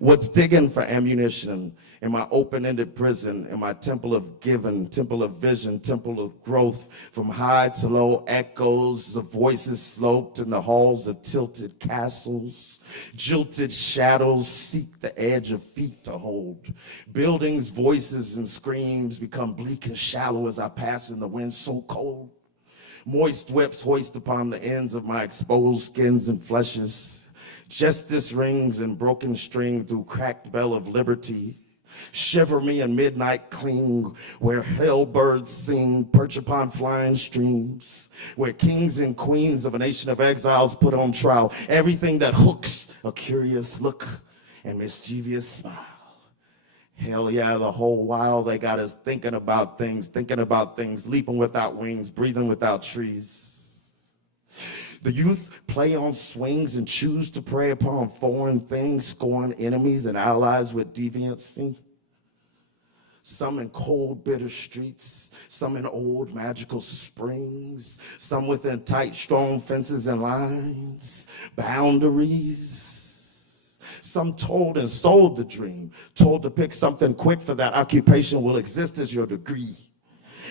What's digging for ammunition in my open-ended prison, in my temple of giving, temple of vision, temple of growth, from high to low, echoes of voices sloped in the halls of tilted castles. Jilted shadows seek the edge of feet to hold. Buildings, voices, and screams become bleak and shallow as I pass in the wind so cold. Moist whips hoist upon the ends of my exposed skins and fleshes. Justice rings and broken string through cracked bell of liberty. Shiver me in midnight cling, where hellbirds sing, perch upon flying streams, where kings and queens of a nation of exiles put on trial everything that hooks a curious look and mischievous smile. Hell yeah, the whole while they got us thinking about things, leaping without wings, breathing without trees. The youth play on swings and choose to prey upon foreign things, scorn enemies and allies with deviancy. Some in cold, bitter streets, some in old, magical springs, some within tight, strong fences and lines, boundaries. Some told and sold the dream, told to pick something quick for that occupation will exist as your degree.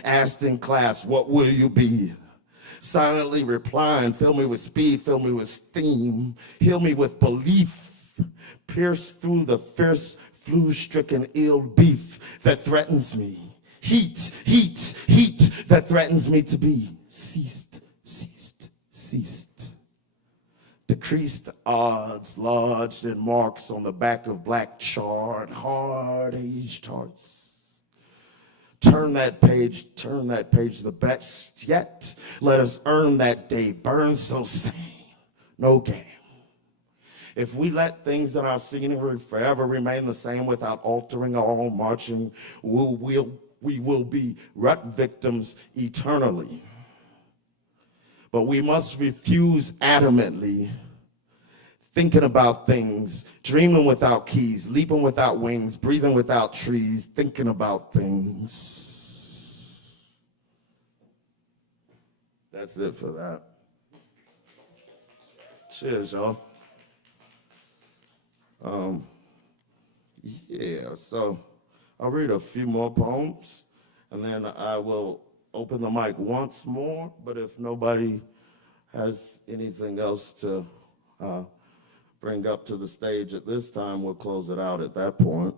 Asked in class, what will you be? Silently replying, fill me with speed, fill me with steam, heal me with belief, pierce through the fierce, flu-stricken ill beef that threatens me. Heat, heat, heat that threatens me to be ceased, ceased, ceased. Decreased odds lodged in marks on the back of black charred, hard-aged hearts. Turn that page, the best yet. Let us earn that day, burn so sane, no game. If we let things in our scenery forever remain the same without altering or marching, we will be rut victims eternally. But we must refuse adamantly thinking about things, dreaming without keys, leaping without wings, breathing without trees, thinking about things. That's it for that. Cheers, y'all. Yeah, so I'll read a few more poems, and then I will open the mic once more, but if nobody has anything else to bring up to the stage at this time, we'll close it out at that point.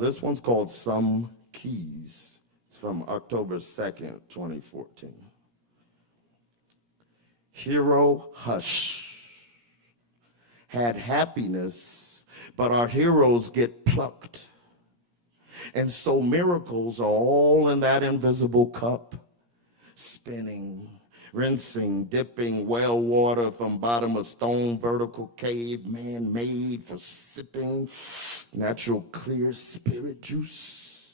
This one's called Some Keys. It's from October 2nd, 2014. Hero hush. Had happiness, but our heroes get plucked. And so miracles are all in that invisible cup, spinning, rinsing, dipping well water from bottom of stone, vertical cave, man-made for sipping, natural clear spirit juice.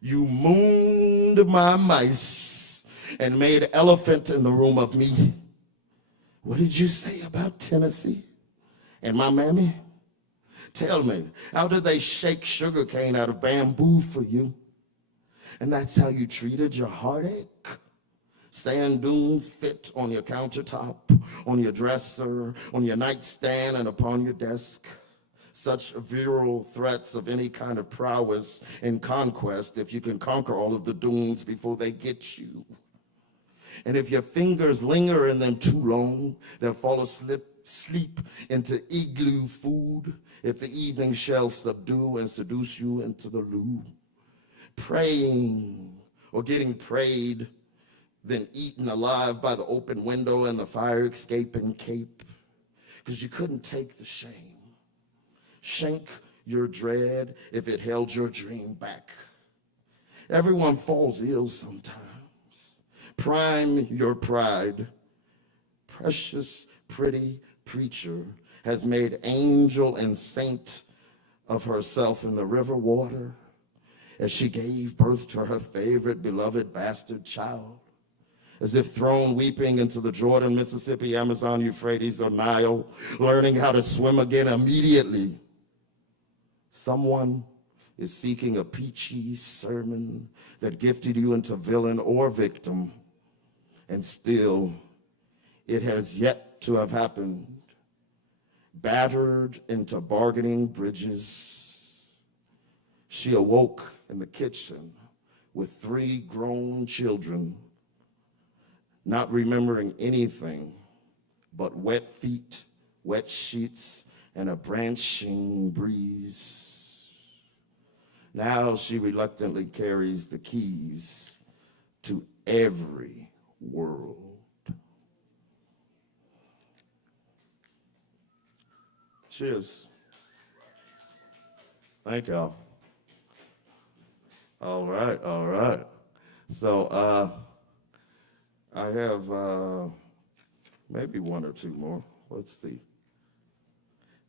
You mooned my mice and made elephant in the room of me. What did you say about Tennessee and my mammy? Tell me, how did they shake sugarcane out of bamboo for you? And that's how you treated your heartache? Sand dunes fit on your countertop, on your dresser, on your nightstand, and upon your desk. Such virile threats of any kind of prowess in conquest if you can conquer all of the dunes before they get you. And if your fingers linger in them too long, they'll fall asleep into igloo food if the evening shall subdue and seduce you into the loo. Praying or getting prayed, then eaten alive by the open window and the fire escape and cape, because you couldn't take the shame. Shank your dread if it held your dream back. Everyone falls ill sometimes. Prime your pride. Precious, pretty preacher has made angel and saint of herself in the river water. as she gave birth to her favorite beloved bastard child. As if thrown weeping into the Jordan, Mississippi, Amazon, Euphrates, or Nile, learning how to swim again immediately. Someone is seeking a peachy sermon that gifted you into villain or victim, and still it has yet to have happened. Battered into bargaining bridges, she awoke in the kitchen with 3 grown children, not remembering anything but wet feet, wet sheets, and a branching breeze. Now she reluctantly carries the keys to every world. Cheers. Thank y'all. All right, all right. So I have maybe 1 or 2 more. Let's see.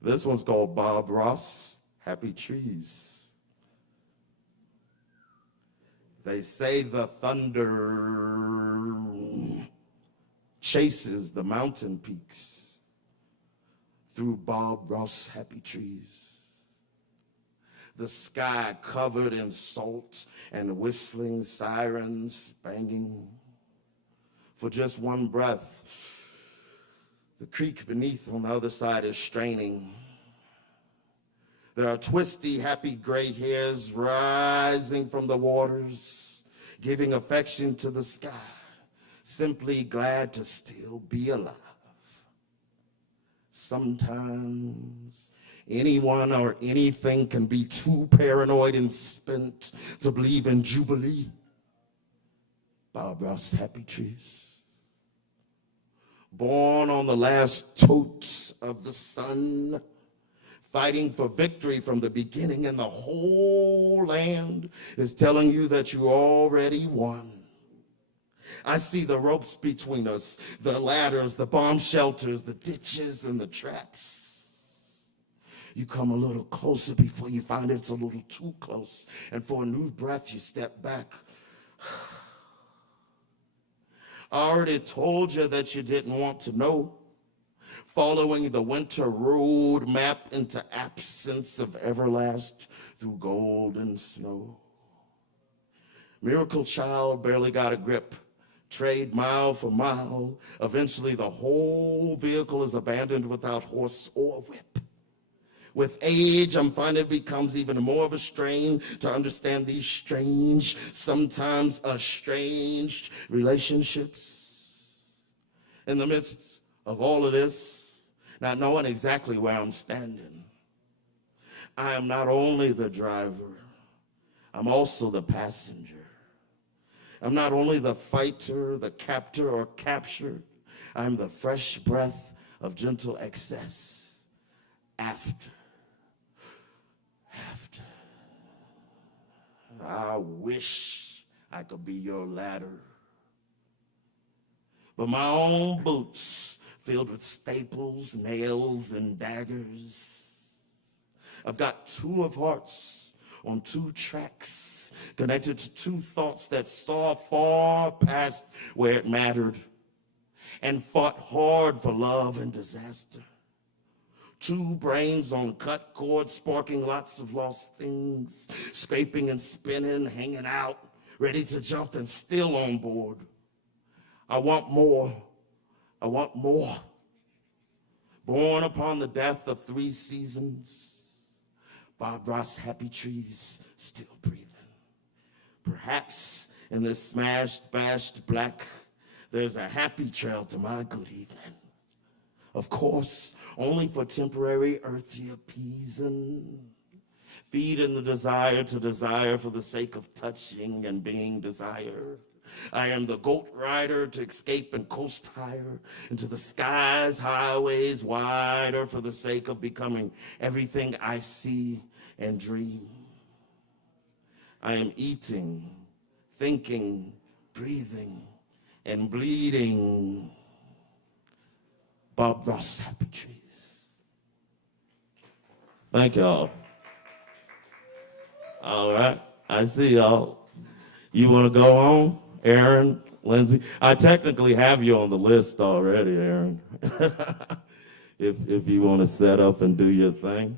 This one's called Bob Ross, Happy Trees. They say the thunder chases the mountain peaks through Bob Ross happy trees. The sky covered in salt and whistling sirens banging. For just one breath, the creek beneath on the other side is straining. There are twisty, happy gray hairs rising from the waters, giving affection to the sky, simply glad to still be alive. Sometimes anyone or anything can be too paranoid and spent to believe in Jubilee. Bob Ross happy trees. Born on the last tote of the sun, fighting for victory from the beginning, and the whole land is telling you that you already won. I see the ropes between us, the ladders, the bomb shelters, the ditches, and the traps. You come a little closer before you find it's a little too close, and for a new breath, you step back. I already told you that you didn't want to know. Following the winter road map into absence of everlast through golden snow. Miracle child barely got a grip. Trade mile for mile. Eventually the whole vehicle is abandoned without horse or whip. With age, I'm finding it becomes even more of a strain to understand these strange, sometimes estranged relationships. In the midst of all of this, not knowing exactly where I'm standing, I am not only the driver, I'm also the passenger. I'm not only the fighter, the captor, or captured, I'm the fresh breath of gentle excess after. I wish I could be your ladder. But my own boots filled with staples, nails, and daggers. I've got 2 of hearts on 2 tracks, connected to 2 thoughts that saw far past where it mattered and fought hard for love and disaster. 2 brains on cut cords, sparking lots of lost things, scraping and spinning, hanging out, ready to jump and still on board. I want more. I want more. Born upon the death of 3 seasons, Bob Ross happy trees still breathing. Perhaps in this smashed, bashed black, there's a happy trail to my good evening. Of course, only for temporary earthly appeasing. Feed in the desire to desire for the sake of touching and being desired. I am the goat rider to escape and coast higher into the skies, highways wider for the sake of becoming everything I see and dream. I am eating, thinking, breathing, and bleeding. Bob Ross happy trees. Thank y'all. All right. I see y'all. You want to go on, Aaron, Lindsay? I technically have you on the list already, Aaron. if you want to set up and do your thing.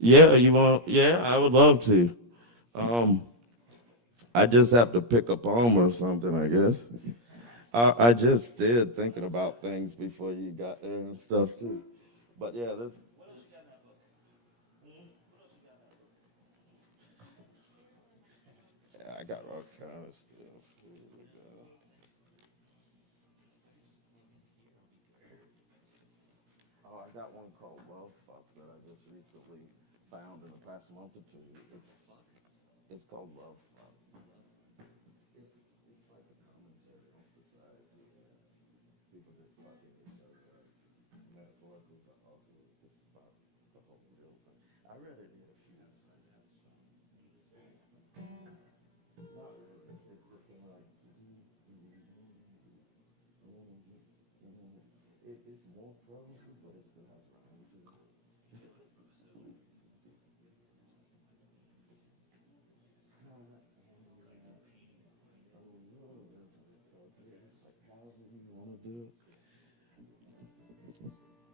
Yeah, you want? Yeah, I would love to. I just have to pick a poem or something, I guess. I just did thinking about things before you got there and stuff too. But yeah, this. Yeah, I got all kind of stuff. Oh, I got one called Love Fuck that I just recently found in the past month or two. It's called Love Fuck. It's like a commentary on society. People just fucking each other. Metaphorically, but also it's about the whole real thing. I read it in a few times. Not really. It's just kind of like. It's more prose, but it still has rhyme to it.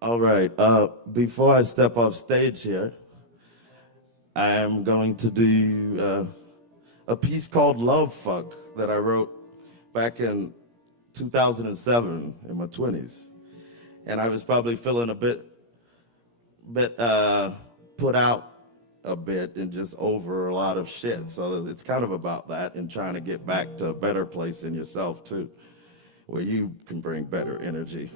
All right. Before I step off stage here, I am going to do a piece called Love Fuck that I wrote back in 2007 in my 20s. And I was probably feeling a bit put out a bit and just over a lot of shit. So it's kind of about that and trying to get back to a better place in yourself too, where you can bring better energy.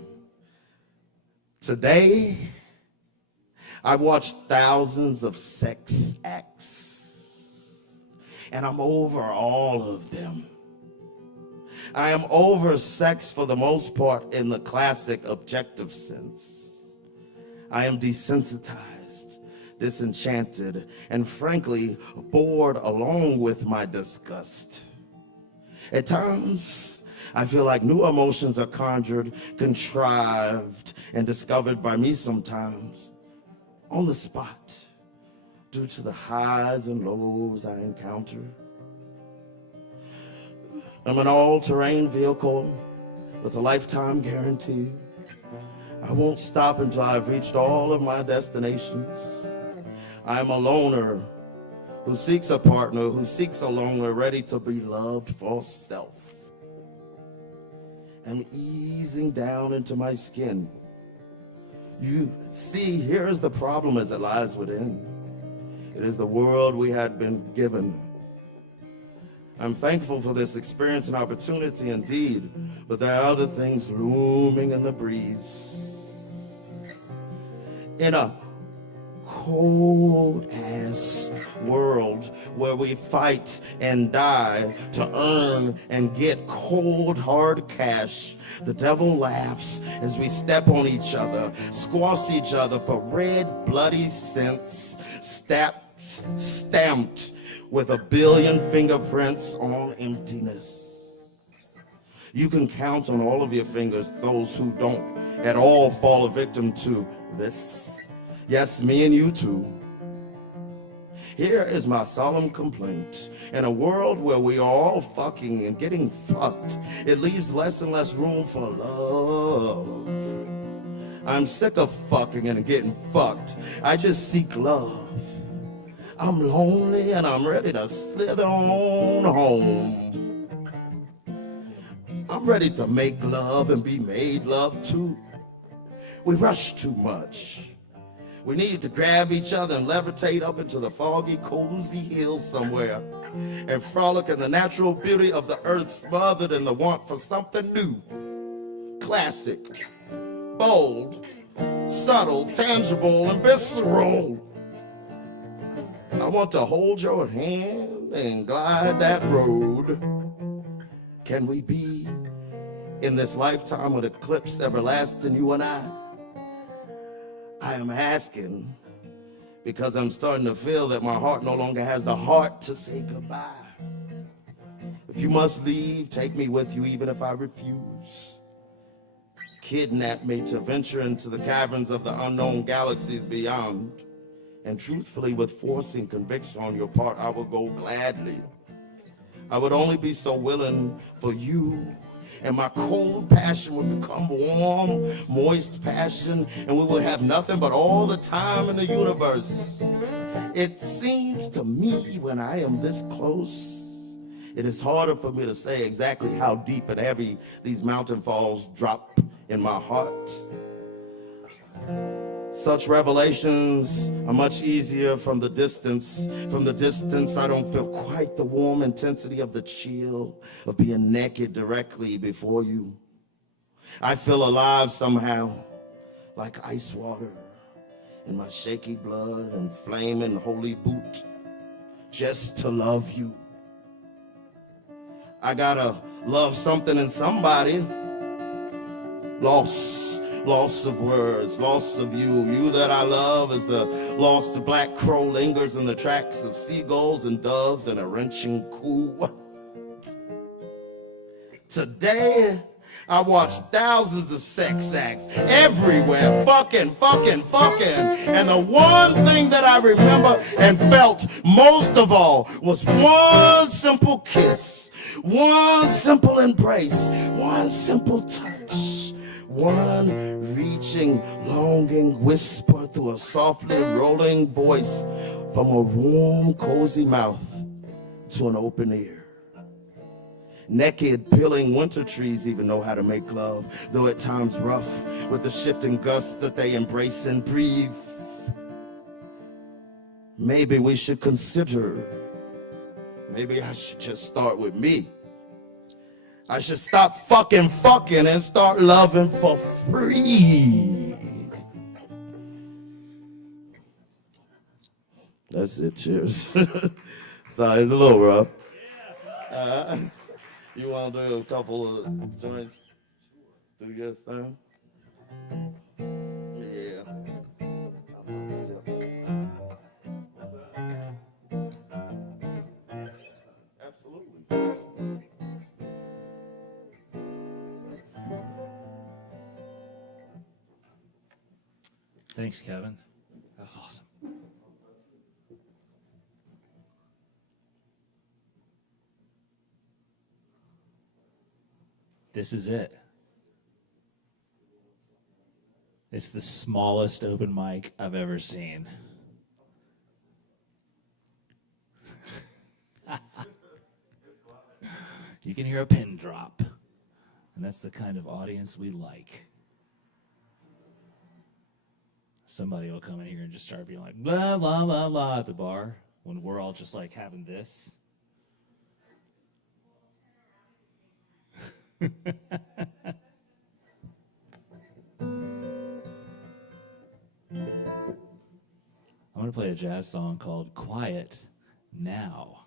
Today, I've watched thousands of sex acts, and I'm over all of them. I am over sex for the most part in the classic objective sense. I am desensitized, disenchanted, and frankly, bored along with my disgust. At times, I feel like new emotions are conjured, contrived, and discovered by me sometimes on the spot due to the highs and lows I encounter. I'm an all-terrain vehicle with a lifetime guarantee. I won't stop until I've reached all of my destinations. I'm a loner who seeks a partner, who seeks a loner ready to be loved for self. I'm easing down into my skin. You see, here's the problem as it lies within. It is the world we had been given. I'm thankful for this experience and opportunity indeed, but there are other things looming in the breeze. In a cold-ass world where we fight and die to earn and get cold, hard cash, the devil laughs as we step on each other, squash each other for red, bloody cents, stamped with 1 billion fingerprints on emptiness. You can count on all of your fingers those who don't at all fall a victim to this. Yes, me and you too. Here is my solemn complaint. In a world where we are all fucking and getting fucked, it leaves less and less room for love. I'm sick of fucking and getting fucked. I just seek love. I'm lonely and I'm ready to slither on home. I'm ready to make love and be made love too. We rush too much. We need to grab each other and levitate up into the foggy, cozy hills somewhere and frolic in the natural beauty of the earth, smothered in the want for something new, classic, bold, subtle, tangible, and visceral. I want to hold your hand and glide that road. Can we be in this lifetime of eclipse everlasting, you and I? I am asking because I'm starting to feel that my heart no longer has the heart to say goodbye. If you must leave, take me with you even if I refuse. Kidnap me to venture into the caverns of the unknown galaxies beyond. And truthfully, with forcing conviction on your part, I would go gladly. I would only be so willing for you, and my cold passion would become warm, moist passion, and we would have nothing but all the time in the universe. It seems to me when I am this close, it is harder for me to say exactly how deep and heavy these mountain falls drop in my heart. Such revelations are much easier from the distance. From the distance, I don't feel quite the warm intensity of the chill of being naked directly before you. I feel alive somehow, like ice water in my shaky blood and flaming holy boot, just to love you. I love something and somebody. Loss of words, loss of you. You that I love as the lost black crow lingers in the tracks of seagulls and doves in a wrenching coo. Today, I watched thousands of sex acts everywhere, fucking. And the one thing that I remember and felt most of all was one simple kiss, one simple embrace, one simple touch, one reaching, longing whisper through a softly rolling voice from a warm, cozy mouth to an open ear. Naked, peeling winter trees even know how to make love, though at times rough with the shifting gusts that they embrace and breathe. Maybe we should consider, maybe I should just start with me. I should stop fucking and start loving for free. That's it, cheers. Sorry, it's a little rough. You want to do a couple of joints? Do your thing? Yeah. Absolutely. Thanks, Kevin. That was awesome. This is it. It's the smallest open mic I've ever seen. You can hear a pin drop, and that's the kind of audience we like. Somebody will come in here and just start being like, blah, blah, blah, blah at the bar, when we're all just like having this. I'm going to play a jazz song called Quiet Now.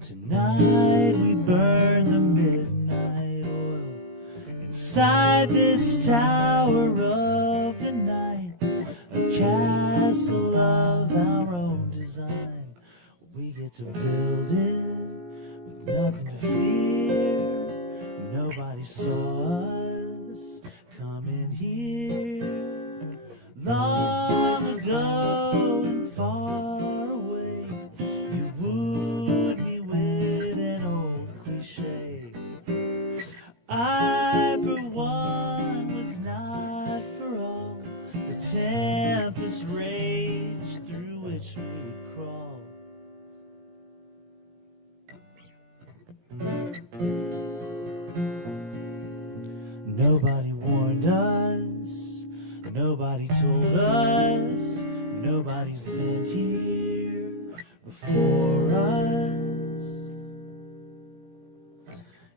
Tonight we burn the midnight oil inside this tower of the night, a castle of our own design. We get to build it with nothing to fear. Nobody saw us coming here long ago and far away. You wooed me with an old cliche. I, for one, was not for all the tempest raged through which we would crawl. Nobody warned us, nobody told us, nobody's been here before us.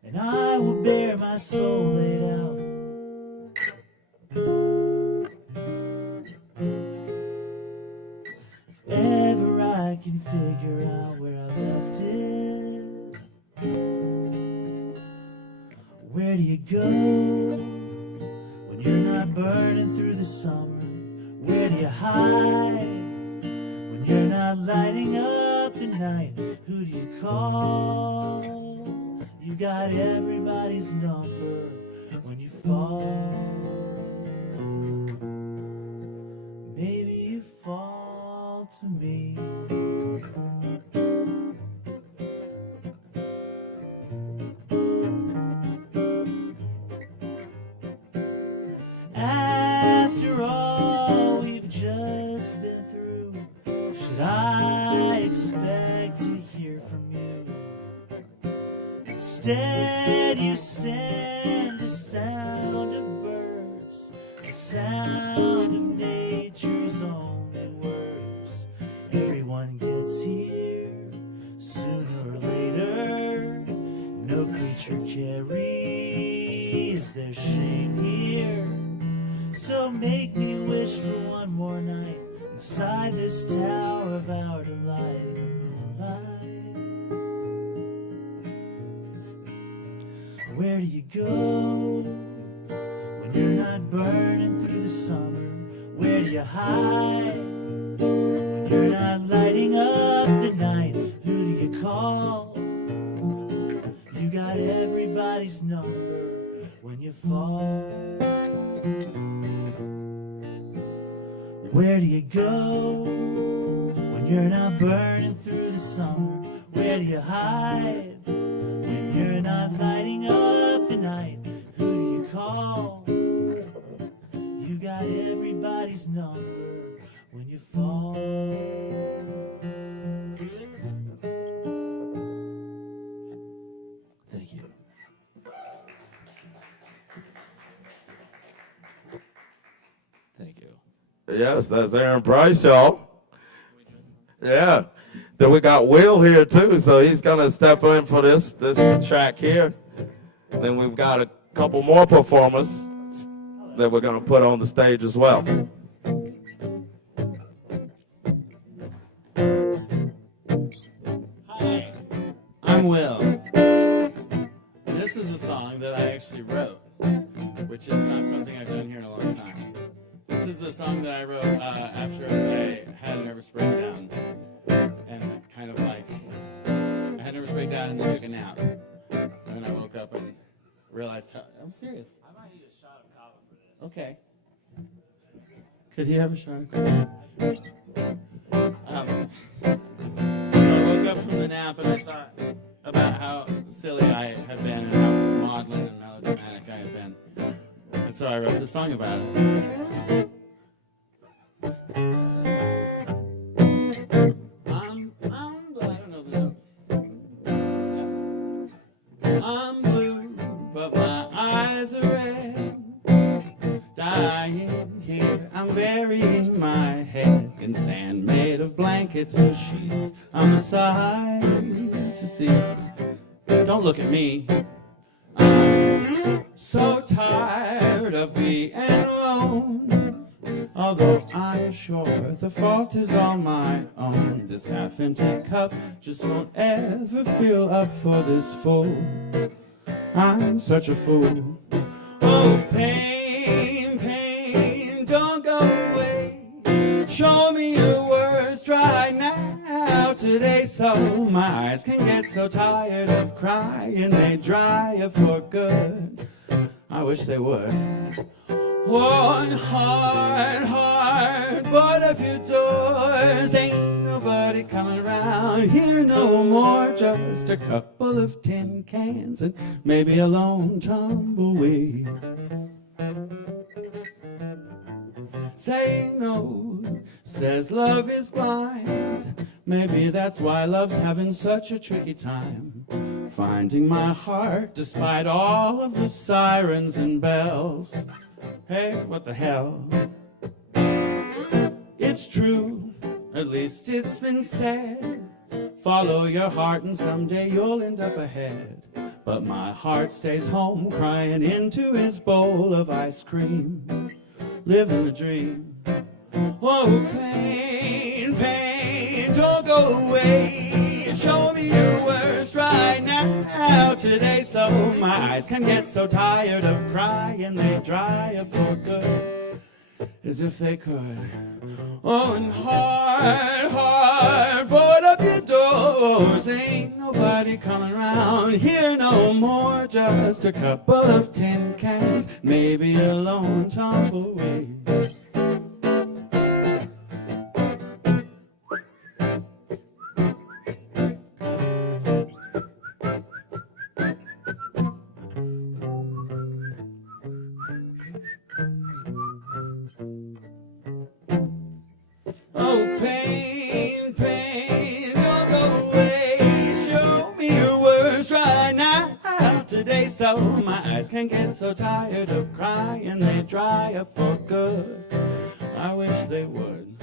And I will bear my soul laid out. If ever I can figure out where I left it. Where do you go when you're not burning through the summer? Where do you hide when you're not lighting up the night? Who do you call? You got everybody's number when you fall. Maybe you fall to me. After all we've just been through, should I expect to hear from you? Instead you send the sound of birds, the sound of nature's only words. Everyone gets here sooner or later. No creature carries their shame here. So make me wish for one more night inside this tower of our delight in the moonlight. Where do you go when you're not burning through the summer? Where do you hide when you're not lighting up the night? Who do you call? You got everybody's number when you fall. Where do you go when you're not burning through the summer? Where do you hide when you're not lighting up the night? Who do you call? You got everybody's number when you fall. Thank you. Thank you. Yes, that's Aaron Price, y'all. Yeah. Then we got Will here too, so he's gonna step in for this track here. Then we've got a couple more performers that we're gonna put on the stage as well. Hi, I'm Will. This is a song that I actually wrote, which is not something I've done here in a long time. This is a song that I wrote after I had a nervous breakdown. And kind of like, I had a nervous breakdown and then took a nap. And then I woke up and realized, I'm serious. I might need a shot of kava for this. Okay. Could he have a shot of coffee? So I woke up from the nap and I thought about how silly I had been and how maudlin and melodramatic I had been. And so I wrote this song about it. I'm blue, but my eyes are red. Dying here, I'm burying my head in sand made of blankets and sheets. I'm a sight to see. Don't look at me. I'm so tired of being alone. Although I'm sure the fault is all my own. This half-empty cup just won't ever fill up for this fool. I'm such a fool. Oh, pain, pain, don't go away. Show me your worst right now. Today, so my eyes can get so tired of crying, they dry up for good. I wish they would. One heart, board up your doors. Ain't nobody coming around here no more. Just a couple of tin cans and maybe a lone tumbleweed. Say no, says love is blind. Maybe that's why love's having such a tricky time. Finding my heart despite all of the sirens and bells. Hey, what the hell? It's true, at least it's been said. Follow your heart and someday you'll end up ahead. But my heart stays home crying into his bowl of ice cream. Living the dream. Oh, pain, pain, don't go away. Show me your worst right now. Today, so my eyes can get so tired of crying, they dry up for good, as if they could. Oh, and heart, board up your doors. Ain't nobody coming around here no more. Just a couple of tin cans, maybe a lone tumbleweed. Oh, pain, pain, don't go away. Show me your worst right now. Today, so my eyes can get so tired of crying, they dry up for good. I wish they would.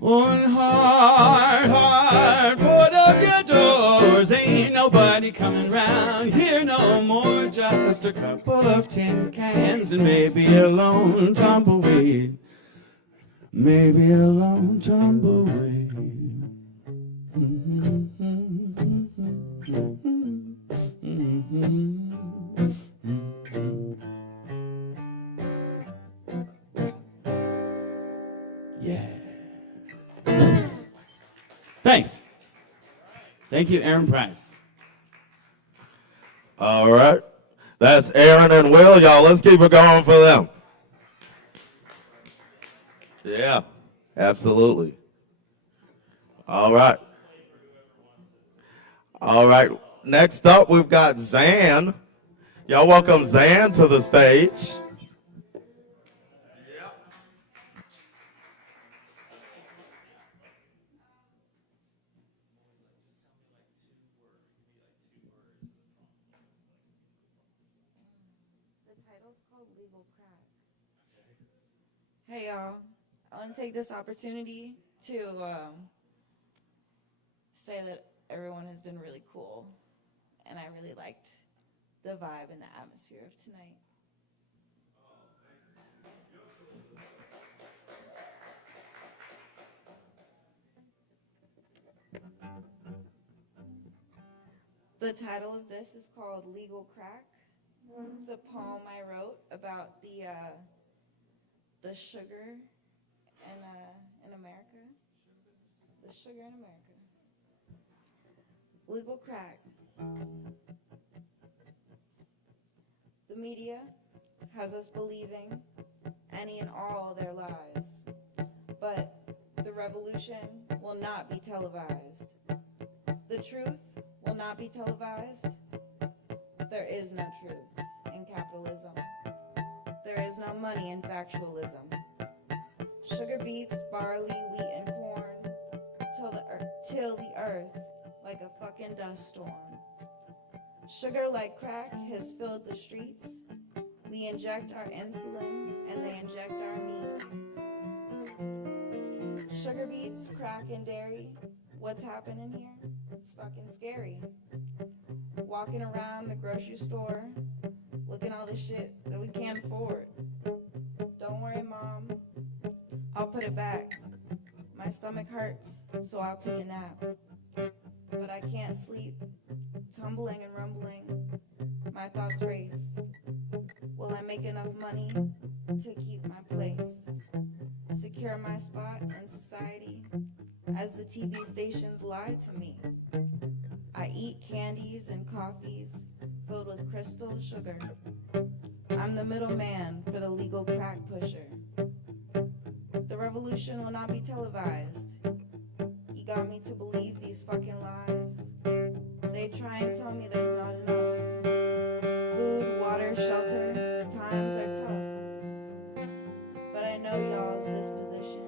One heart, put up your doors. Ain't nobody coming round here no more. Just a couple of tin cans and maybe a lone tumbleweed. Maybe a lone tumbleweed. Yeah. Thanks. Thank you, Aaron Price. All right. That's Aaron and Will. Y'all, let's keep it going for them. Yeah, absolutely. All right. All right. Next up, we've got Zan. Y'all welcome Zan to the stage. Hey y'all, I want to take this opportunity to say that everyone has been really cool, and I really liked the vibe and the atmosphere of tonight. The title of this is called Legal Crack. It's a poem I wrote about the sugar in America. The sugar in America. Legal crack. The media has us believing any and all their lies, but the revolution will not be televised. The truth will not be televised. There is no truth in capitalism. There is no money in factualism. Sugar beets, barley, wheat, and corn till the earth like a fucking dust storm. Sugar like crack has filled the streets. We inject our insulin and they inject our meats. Sugar beets, crack, and dairy. What's happening here? It's fucking scary. Walking around the grocery store, looking all the shit that we can't afford. Don't worry, Mom. put it back. My stomach hurts, so I'll take a nap. But I can't sleep, tumbling and rumbling. My thoughts race. Will I make enough money to keep my place? Secure my spot in society as the TV stations lie to me. I eat candies and coffees filled with crystal sugar. I'm the middleman for the legal crack pusher. The revolution will not be televised. You got me to believe these fucking lies. They try and tell me there's not enough. Food, water, shelter, times are tough. But I know y'all's disposition.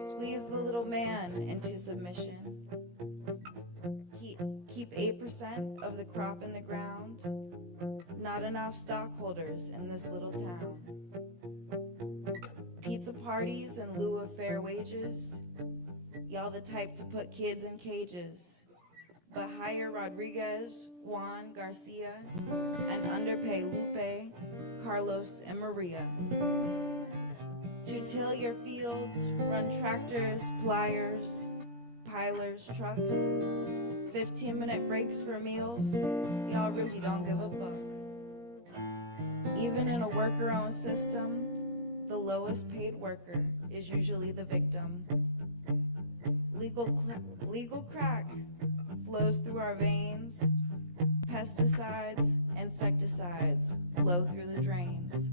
Squeeze the little man into submission. Keep 8% of the crop in the ground. Not enough stockholders in this little town. Pizza parties in lieu of fair wages. Y'all the type to put kids in cages. But hire Rodriguez, Juan, Garcia, and underpay Lupe, Carlos, and Maria. To till your fields, run tractors, pliers, pilers, trucks. 15-minute breaks for meals, y'all really don't give a fuck. Even in a worker-owned system, the lowest paid worker is usually the victim. Legal crack flows through our veins. Pesticides, insecticides flow through the drains.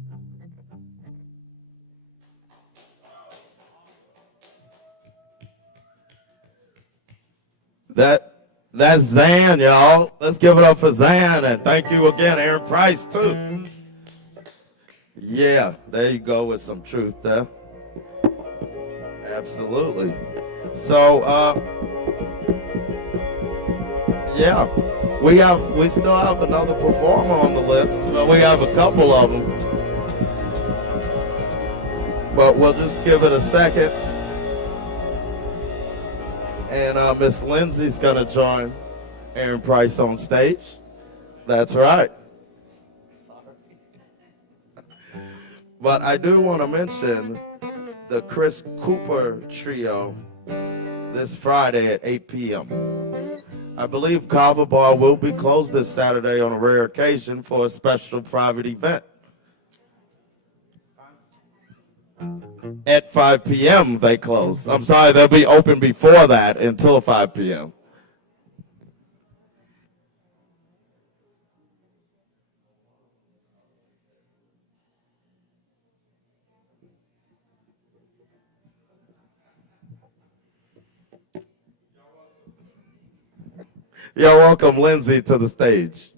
That's Zan, y'all. Let's give it up for Zan, and thank you again, Aaron Price, too. Yeah, there you go with some truth there. Absolutely. So, yeah, we still have another performer on the list. We have a couple of them, but we'll just give it a second. And Miss Lindsay's gonna join Aaron Price on stage. That's right. But I do want to mention the Chris Cooper Trio this Friday at 8 p.m. I believe Kava Bar will be closed this Saturday on a rare occasion for a special private event. At 5 p.m. they close. I'm sorry, they'll be open before that until 5 p.m. You're welcome, Lindsay, to the stage.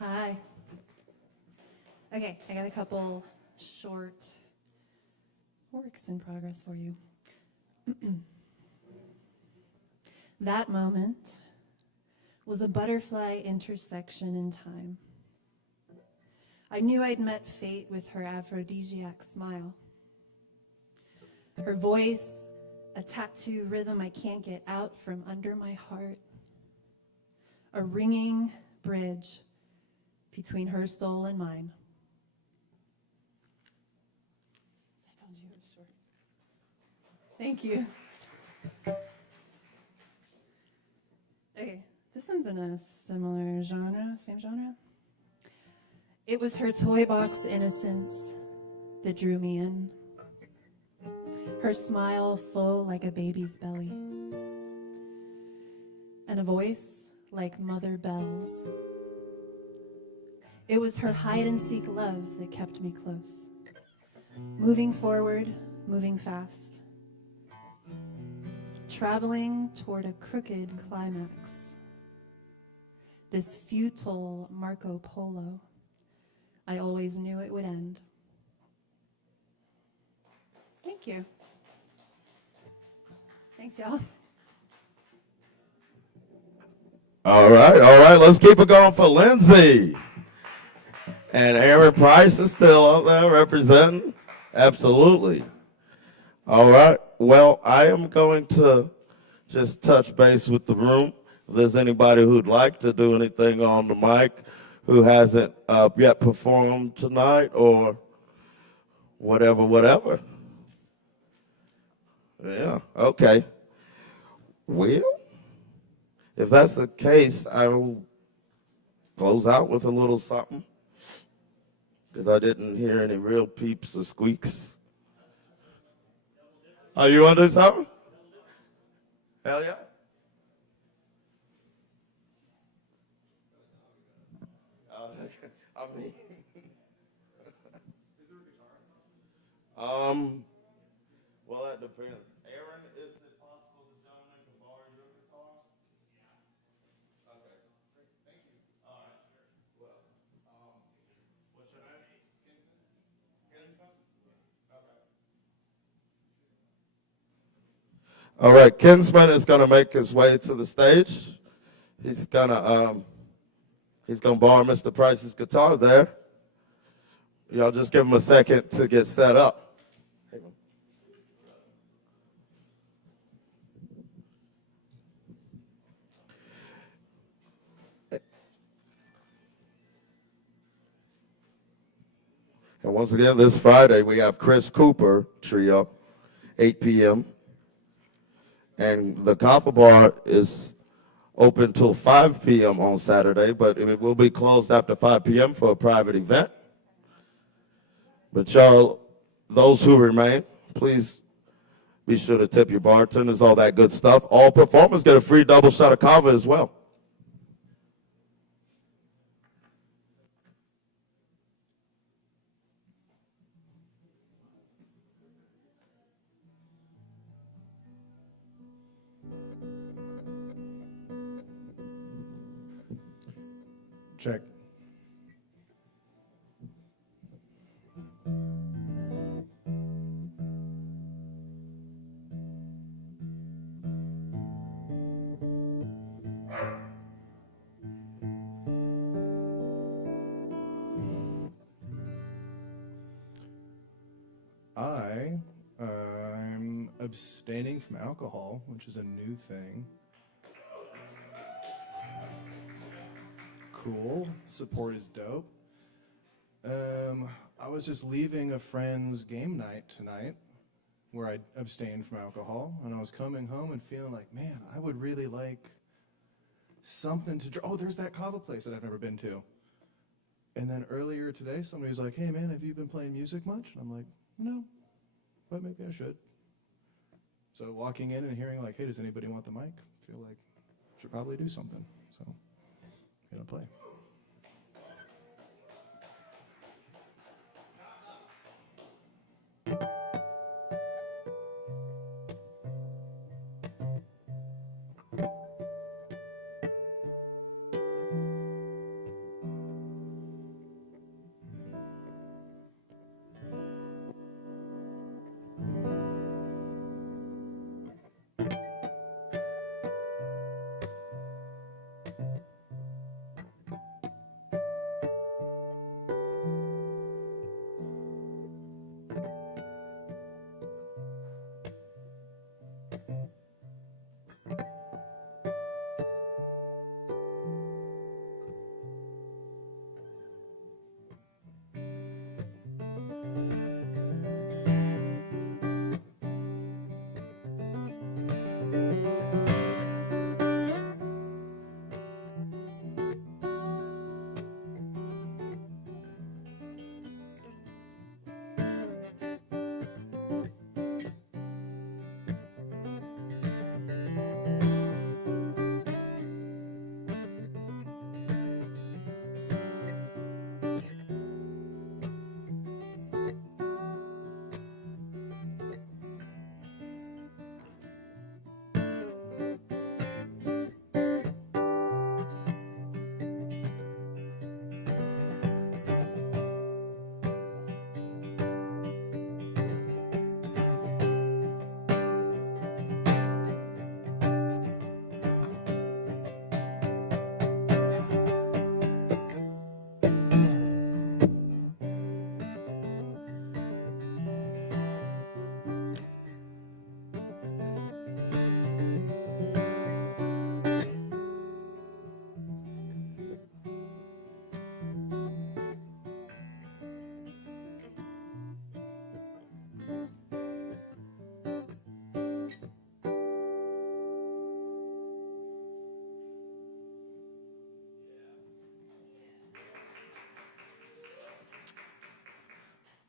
Hi. Okay, I got a couple short works in progress for you. That moment was a butterfly intersection in time. I knew I'd met fate with her aphrodisiac smile. Her voice, a tattoo rhythm I can't get out from under my heart. A ringing bridge between her soul and mine. I told you it was short. Thank you. Okay, this one's in a similar genre, same genre. It was her toy box innocence that drew me in. Her smile full like a baby's belly. And a voice like Mother Bell's. It was her hide-and-seek love that kept me close. Moving forward, moving fast. Traveling toward a crooked climax. This futile Marco Polo. I always knew it would end. Thank you. Thanks, y'all. All right, let's keep it going for Lindsay. And Aaron Price is still out there representing. Absolutely. All right, well, I am going to just touch base with the room. If there's anybody who'd like to do anything on the mic who hasn't yet performed tonight or whatever. Yeah, okay. Well, if that's the case, I will close out with a little something, because I didn't hear any real peeps or squeaks. Oh, you want to do something? Hell yeah. I mean, well, that depends. Aaron, is it possible the gentleman can borrow your guitar? Okay. Thank you. All right. Well, what's your name? Kinsman? Okay. All right, Kinsman is going to make his way to the stage. He's gonna borrow Mr. Price's guitar there. Y'all just give him a second to get set up. And once again, this Friday, we have Chris Cooper Trio, 8 p.m. And the Copper Bar is open till 5 p.m. on Saturday, but it will be closed after 5 p.m. for a private event. But y'all, those who remain, please be sure to tip your bartenders, all that good stuff. All performers get a free double shot of kava as well. Check. I'm abstaining from alcohol, which is a new thing. Cool. Support is dope. I was just leaving a friend's game night tonight where I abstained from alcohol, and I was coming home and feeling like, man, I would really like something to drink. Oh, there's that kava place that I've never been to. And then earlier today, somebody was like, hey, man, have you been playing music much? And I'm like, no, but maybe I should. So walking in and hearing like, hey, does anybody want the mic? I feel like I should probably do something. So I'm going to play.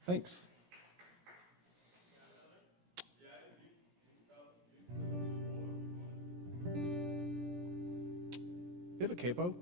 Thanks. You have a capo?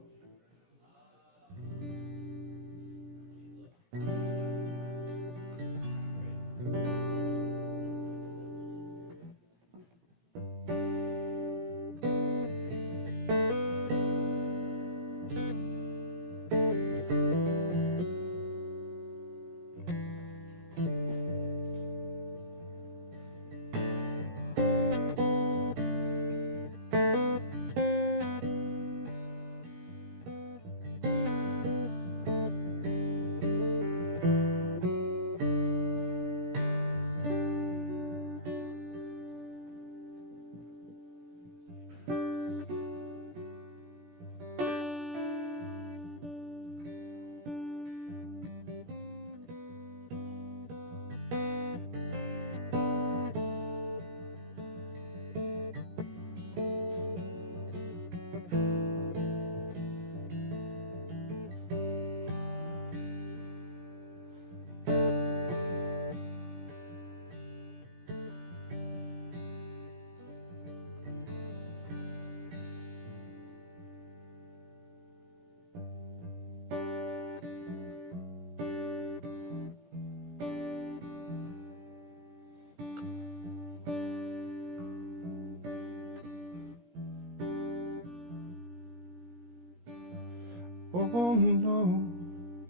Oh no,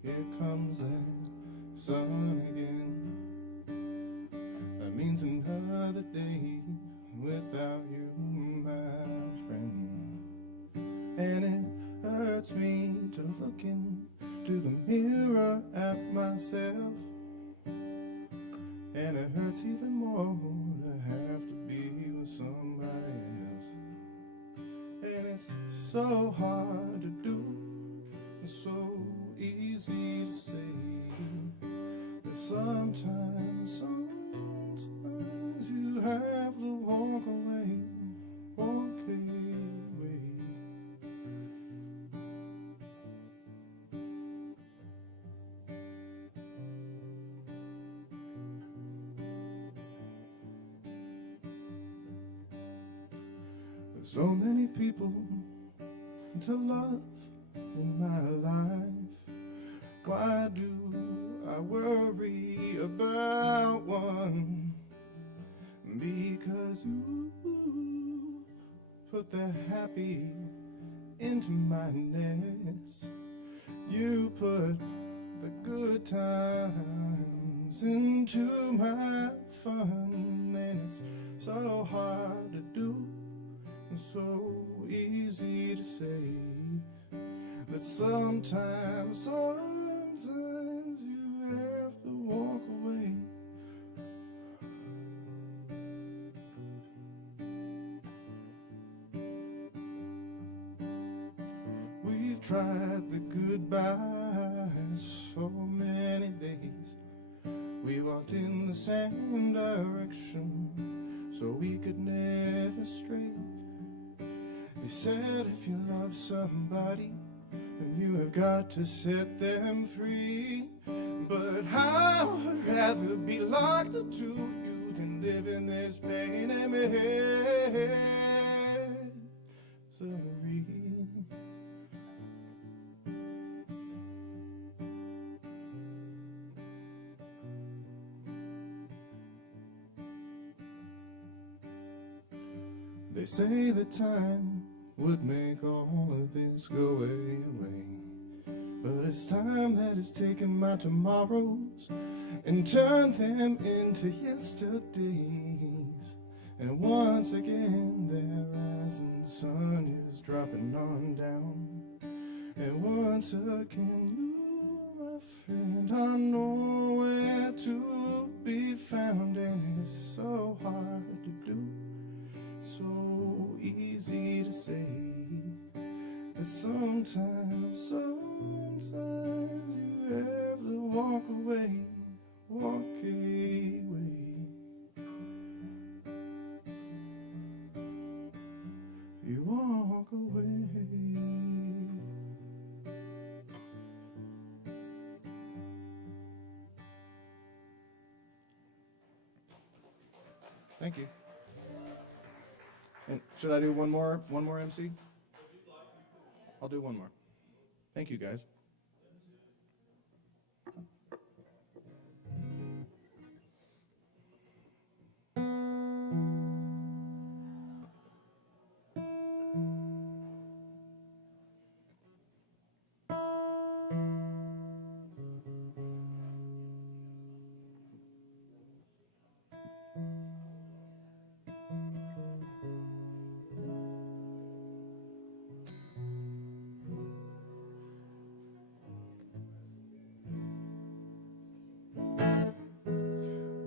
here comes that sun again. That means another day without you, my friend. And it hurts me to look into the mirror at myself. And it hurts even more to have to be with somebody else. And it's so hard to do, so easy to say, that sometimes you have to walk away, walk away. There's so many people to love in my life. Why do I worry about one? Because you put the happy into my nest. You put the good times into my fun. And it's so hard to do, and so easy to say, that sometimes you have to walk away. We've tried the goodbyes so many days. We walked in the same direction so we could never stray. They said if you love somebody, then you have got to set them free. But I would rather be locked into you than live in this pain and misery. They say that time would make all of this go away. But it's time that has taken my tomorrows and turned them into yesterdays. And once again the rising sun is dropping on down. And once again you, my friend, I know where to be found. And it's so hard to do, so easy to say, that sometimes you have to walk away, walk away. You walk away. Thank you. And should I do one more MC? I'll do one more. Thank you, guys.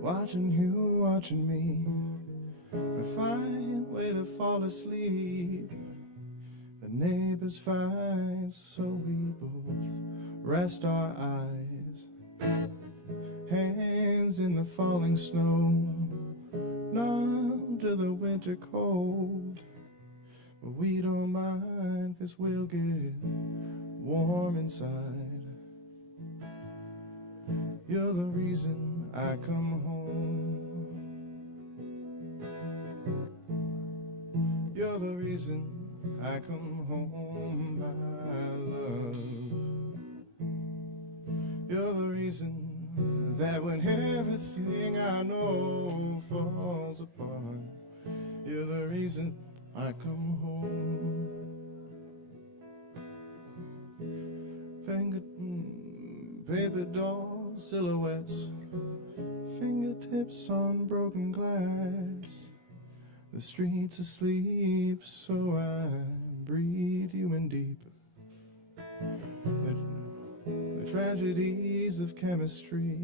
Watching you, watching me, a fine way to fall asleep. The neighbors fight, so we both rest our eyes. Hands in the falling snow, numb to the winter cold. But we don't mind, 'cause we'll get warm inside. You're the reason I come home. You're the reason I come home, my love. You're the reason that when everything I know falls apart, you're the reason I come home. Paper doll silhouettes, fingertips on broken glass. The streets asleep, so I breathe you in deep. The tragedies of chemistry,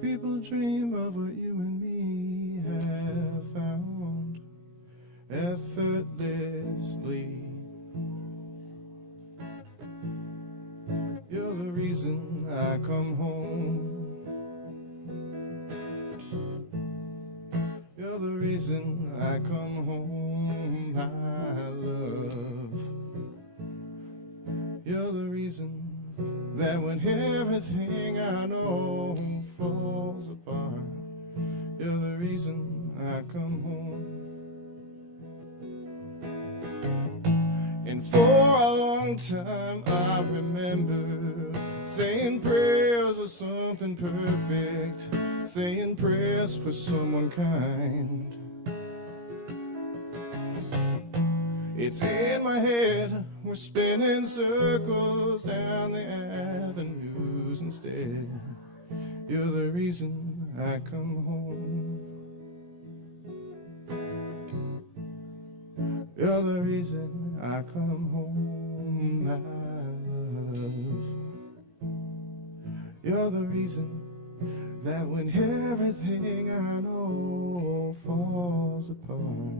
people dream of what you and me have found effortlessly. You're the reason I come home. You're the reason I come home, my love. You're the reason that when everything I know falls apart, you're the reason I come home. And for a long time I remember saying prayers for something perfect, saying prayers for someone kind. It's in my head, we're spinning circles down the avenues instead. You're the reason I come home. You're the reason I come home, my love. You're the reason that when everything I know falls apart,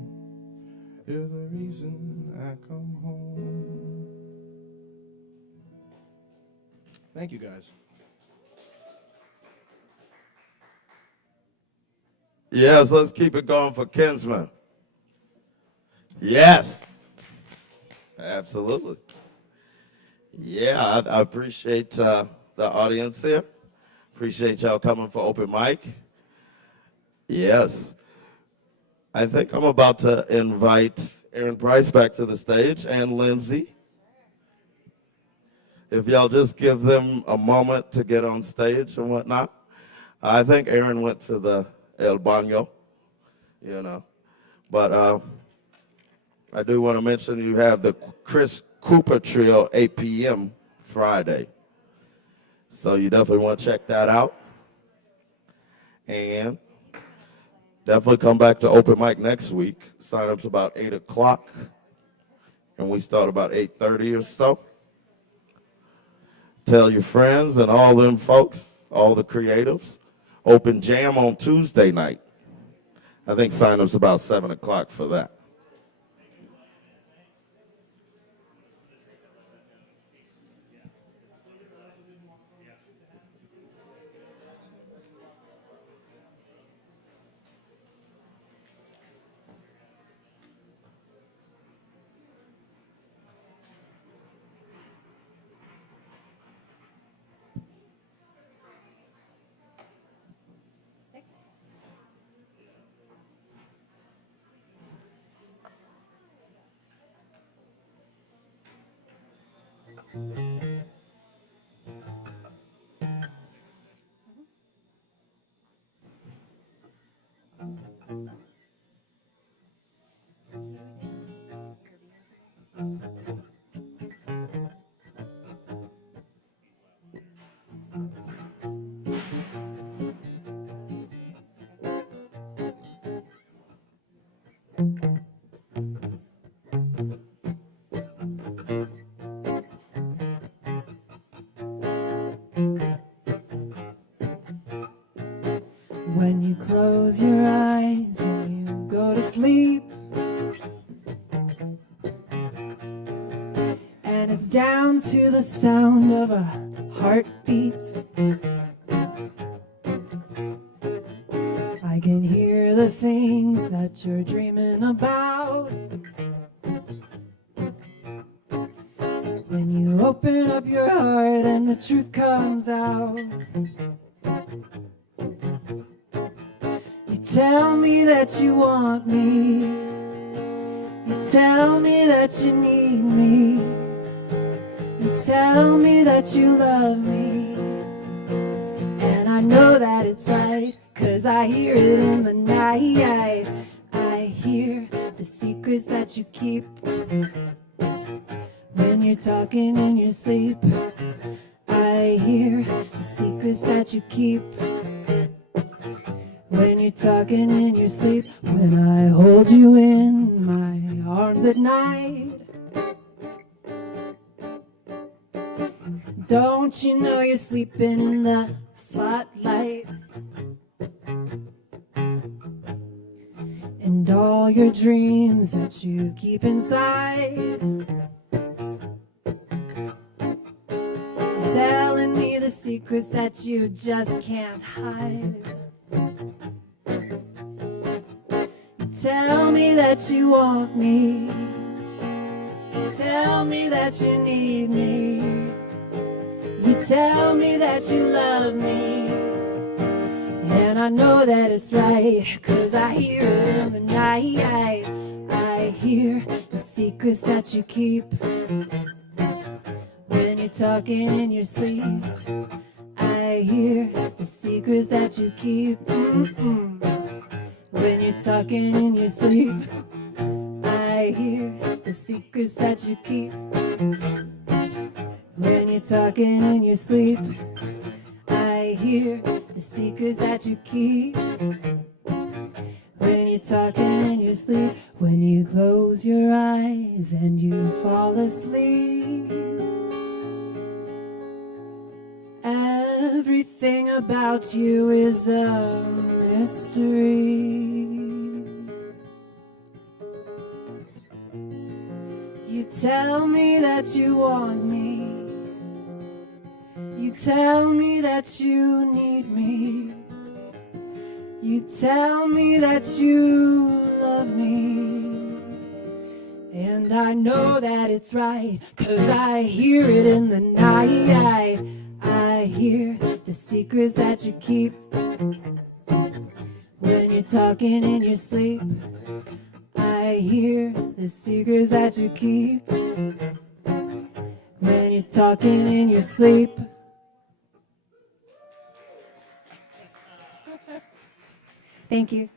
you're the reason I come home. Thank you, guys. Yes, let's keep it going for Kinsman. Yes. Absolutely. Yeah, I appreciate the audience here. Appreciate y'all coming for open mic. Yes. I think I'm about to invite Aaron Price back to the stage and Lindsay. If y'all just give them a moment to get on stage and whatnot. I think Aaron went to the El Baño, you know. But I do want to mention you have the Chris Cooper Trio 8 p.m. Friday. So you definitely want to check that out. And definitely come back to open mic next week. Sign-up's about 8 o'clock. And we start about 8:30 or so. Tell your friends and all them folks, all the creatives. Open jam on Tuesday night. I think sign-up's about 7 o'clock for that. When you close your eyes and you go to sleep, and it's down to the sound of a heartbeat, I can hear the things that you're dreaming about. When you open up your heart and the truth comes out, you tell me that you want me, you tell me that you need me, you tell me that you love me, and I know that it's right, 'cause I hear it in the night. I hear the secrets that you keep when you're talking in your sleep. I hear the secrets that you keep when you're talking in your sleep. When I hold you in my arms at night, don't you know you're sleeping in the spotlight? And all your dreams that you keep inside, you're telling me the secrets that you just can't hide. You tell me that you want me, you tell me that you need me, you tell me that you love me, and I know that it's right, 'cause I hear it in the night. I hear the secrets that you keep when you're talking in your sleep. I hear the secrets that you keep when you're talking in your sleep. I hear the secrets that you keep when you're talking in your sleep. I hear the secrets that you keep when you're talking in your sleep. When you close your eyes and you fall asleep, everything about you is a mystery. You tell me that you want me, you tell me that you need me, you tell me that you love me, and I know that it's right, 'cause I hear it in the night. I hear the secrets that you keep when you're talking in your sleep. I hear the secrets that you keep when you're talking in your sleep. Thank you.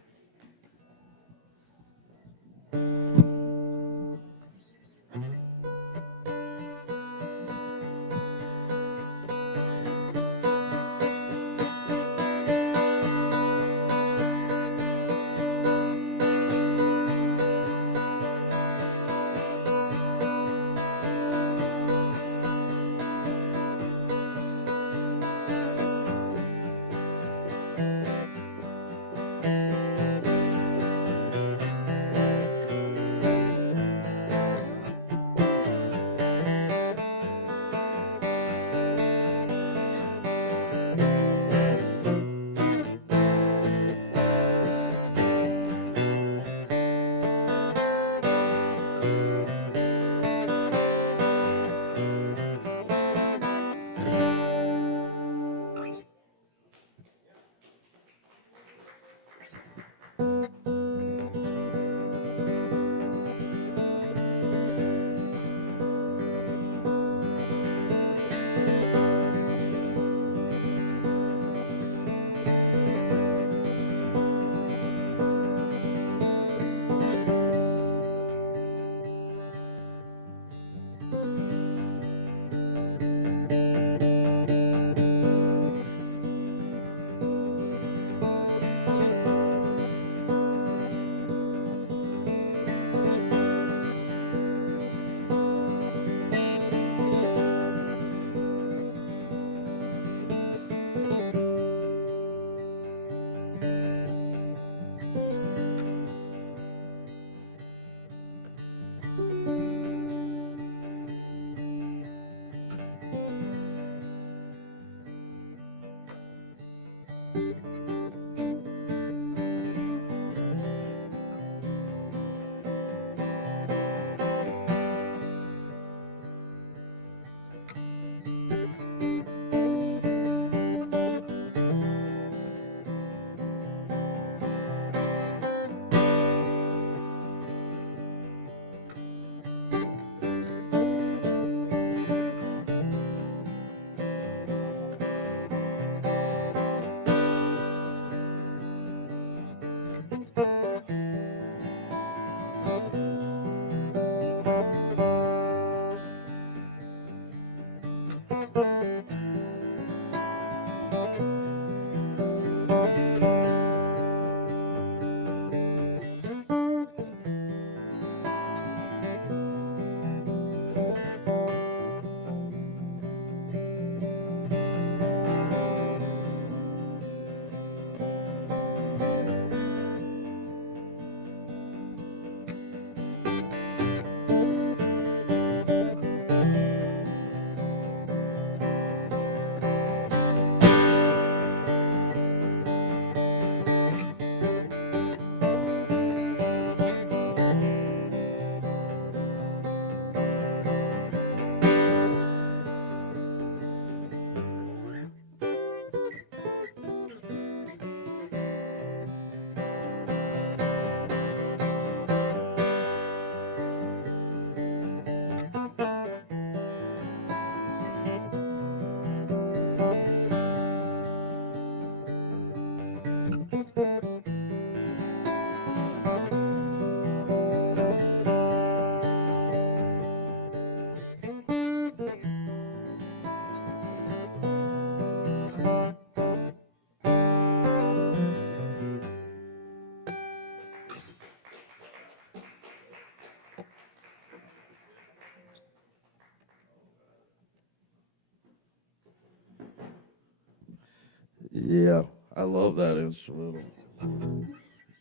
Yeah, I love that instrumental.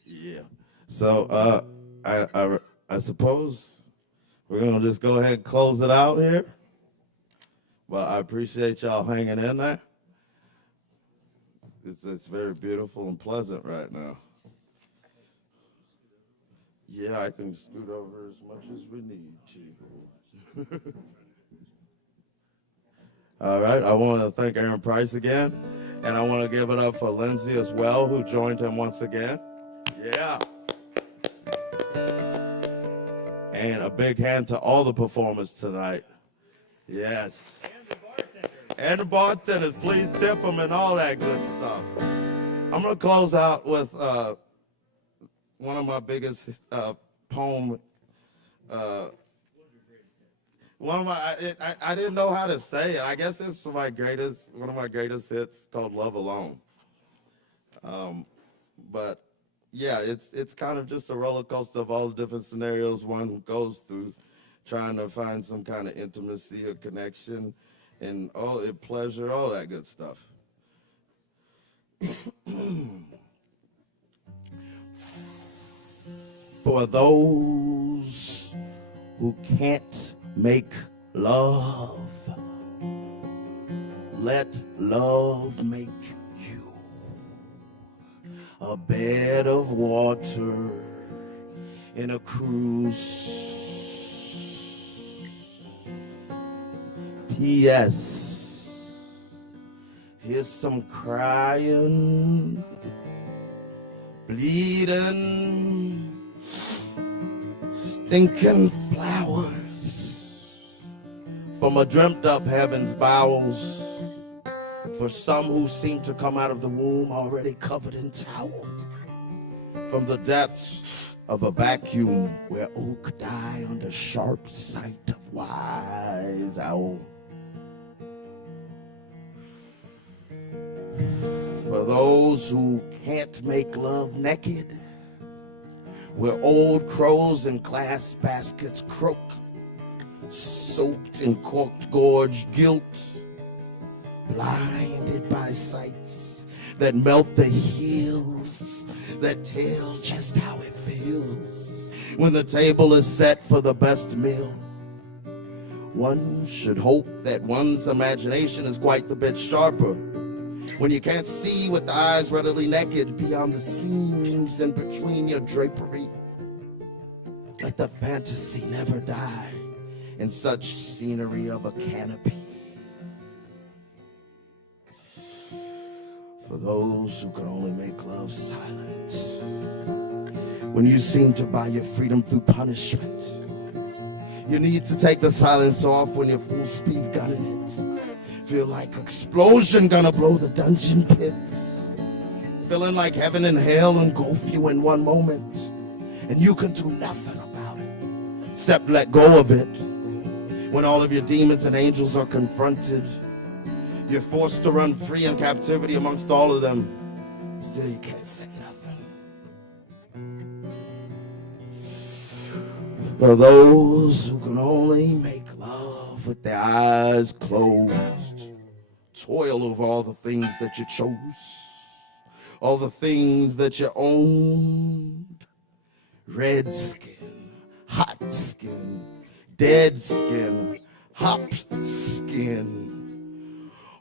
Yeah. So I suppose we're gonna just go ahead and close it out here. But I appreciate y'all hanging in there. It's very beautiful and pleasant right now. Yeah, I can scoot over as much as we need to. All right, I want to thank Aaron Price again, and I want to give it up for Lindsay as well, who joined him once again. Yeah. And a big hand to all the performers tonight. Yes. And the bartenders, please tip them and all that good stuff. I'm going to close out with one of my biggest poem. I didn't know how to say it. I guess it's one of my greatest hits called Love Alone. But yeah, it's kind of just a roller coaster of all the different scenarios one goes through, trying to find some kind of intimacy or connection and pleasure, all that good stuff. For those who can't make love, let love make you a bed of water in a cruise. P.S. Here's some crying, bleeding, stinking flowers from a dreamt up heaven's bowels for some who seem to come out of the womb already covered in towel from the depths of a vacuum where oak die under sharp sight of wise owl. For those who can't make love naked, where old crows in glass baskets croak, soaked in corked gorge guilt, blinded by sights that melt the heels, that tell just how it feels when the table is set for the best meal. One should hope that one's imagination is quite a bit sharper when you can't see with the eyes readily naked beyond the seams in between your drapery. Let the fantasy never die in such scenery of a canopy. For those who can only make love silent, when you seem to buy your freedom through punishment, you need to take the silence off when you're full speed gunning it. Feel like explosion gonna blow the dungeon pit. Feeling like heaven and hell engulf you in one moment, and you can do nothing about it except let go of it. When all of your demons and angels are confronted You're forced to run free in captivity amongst all of them. Still, you can't say nothing. For those who can only make love with their eyes closed, toil over all the things that you chose, all the things that you owned. Red skin, hot skin, dead skin, hop skin,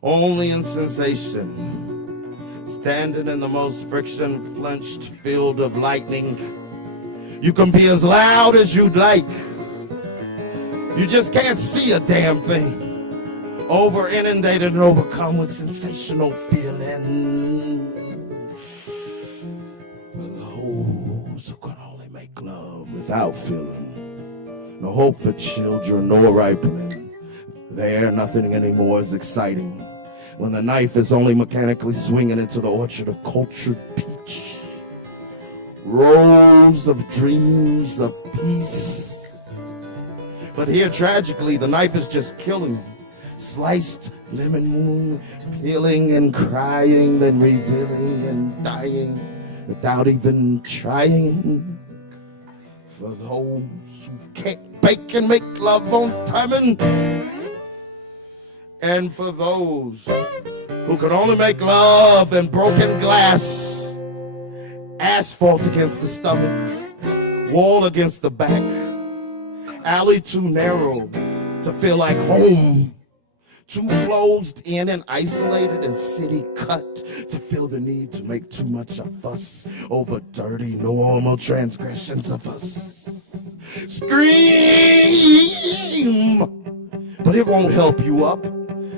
only in sensation, standing in the most friction-flinched field of lightning. You can be as loud as you'd like. You just can't see a damn thing. Over inundated and overcome with sensational feeling. For those who can only make love without feeling. No hope for children, nor ripening. There, nothing anymore is exciting. When the knife is only mechanically swinging into the orchard of cultured peach. Rows of dreams of peace. But here, tragically, the knife is just killing. Sliced lemon moon, peeling and crying, then revealing and dying without even trying. For those who can't bake and make love on timing, and for those who can only make love in broken glass, asphalt against the stomach, wall against the back, alley too narrow to feel like home, too closed in and isolated and city cut to feel the need to make too much of fuss over dirty normal transgressions of us. Scream, but it won't help you up.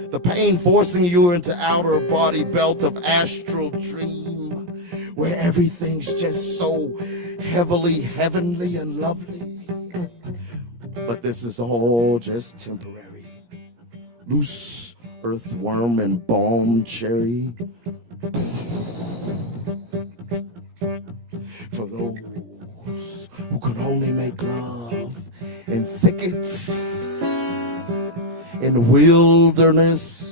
The pain forcing you into outer body belt of astral dream, where everything's just so heavily heavenly and lovely. But this is all just temporary. Loose earthworm and balm cherry. For those who can only make love in thickets, in wilderness,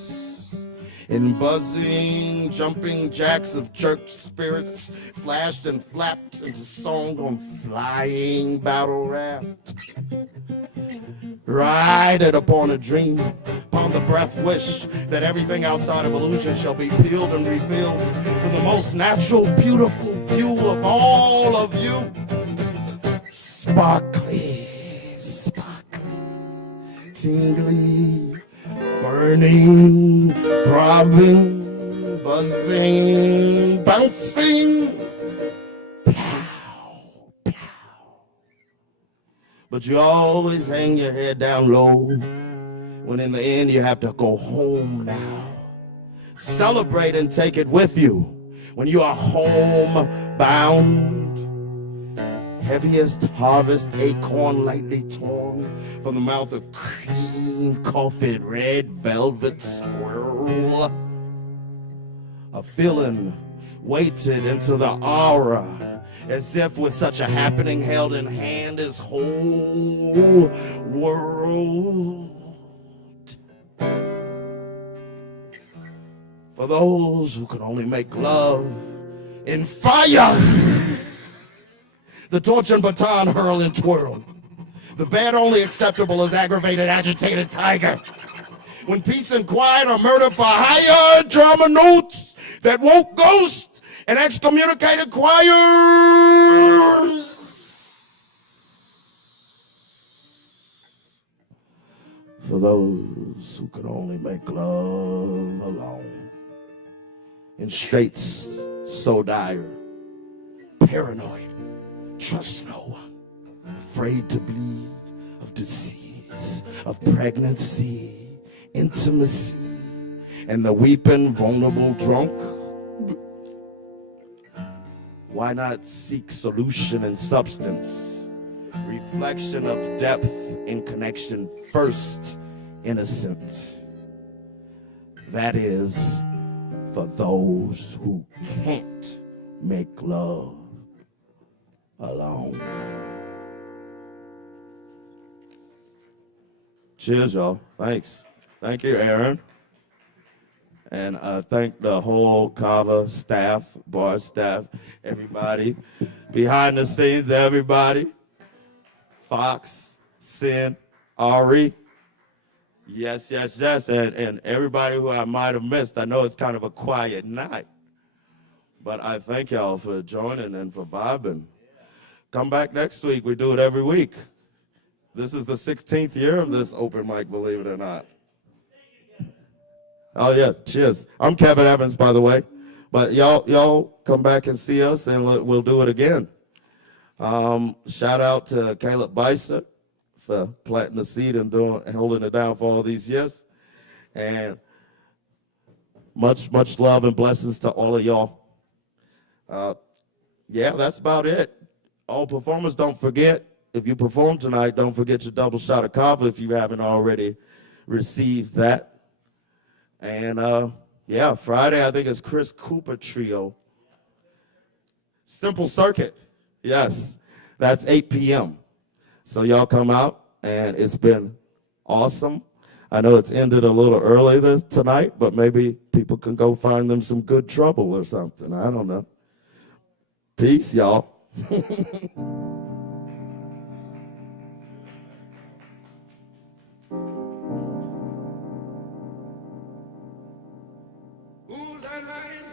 in buzzing, jumping jacks of jerked spirits, flashed and flapped into song on flying battle raft. Ride it upon a dream, upon the breath wish that everything outside of illusion shall be peeled and revealed from the most natural, beautiful view of all of you. Sparkly, sparkly, tingly, burning, throbbing, buzzing, bouncing. But you always hang your head down low when in the end you have to go home now. Celebrate and take it with you when you are home bound. Heaviest harvest acorn lightly torn from the mouth of cream coffee red velvet squirrel. A feeling weighted into the aura, as if with such a happening held in hand his whole world. For those who can only make love in fire, the torch and baton hurl and twirl. The bed only acceptable as aggravated, agitated tiger. When peace and quiet are murdered for higher drama notes that woke ghosts and excommunicated choirs. For those who can only make love alone. In straits so dire, paranoid, trust no one, afraid to bleed, of disease, of pregnancy, intimacy, and the weeping, vulnerable drunk. Why not seek solution in substance? Reflection of depth in connection first, innocent. That is for those who can't make love alone. Cheers, y'all. Thanks. Thank you, Aaron. And I thank the whole Kava staff, bar staff, everybody, behind the scenes, everybody. Fox, Sin, Ari. Yes, yes, yes. And everybody who I might have missed. I know it's kind of a quiet night. But I thank y'all for joining and for vibing. Come back next week. We do it every week. This is the 16th year of this open mic, believe it or not. Oh, yeah. Cheers. I'm Kevin Evans, by the way. But y'all come back and see us, and we'll do it again. Shout out to Caleb Beiser for planting the seed and holding it down for all these years. And much, much love and blessings to all of y'all. Yeah, that's about it. All performers, don't forget, if you perform tonight, don't forget your double shot of kava if you haven't already received that. And yeah, Friday, I think it's Chris Cooper Trio. Simple Circuit. Yes, that's 8 p.m. So y'all come out, and it's been awesome. I know it's ended a little early tonight, but maybe people can go find them some good trouble or something. I don't know. Peace, y'all. Who's that man?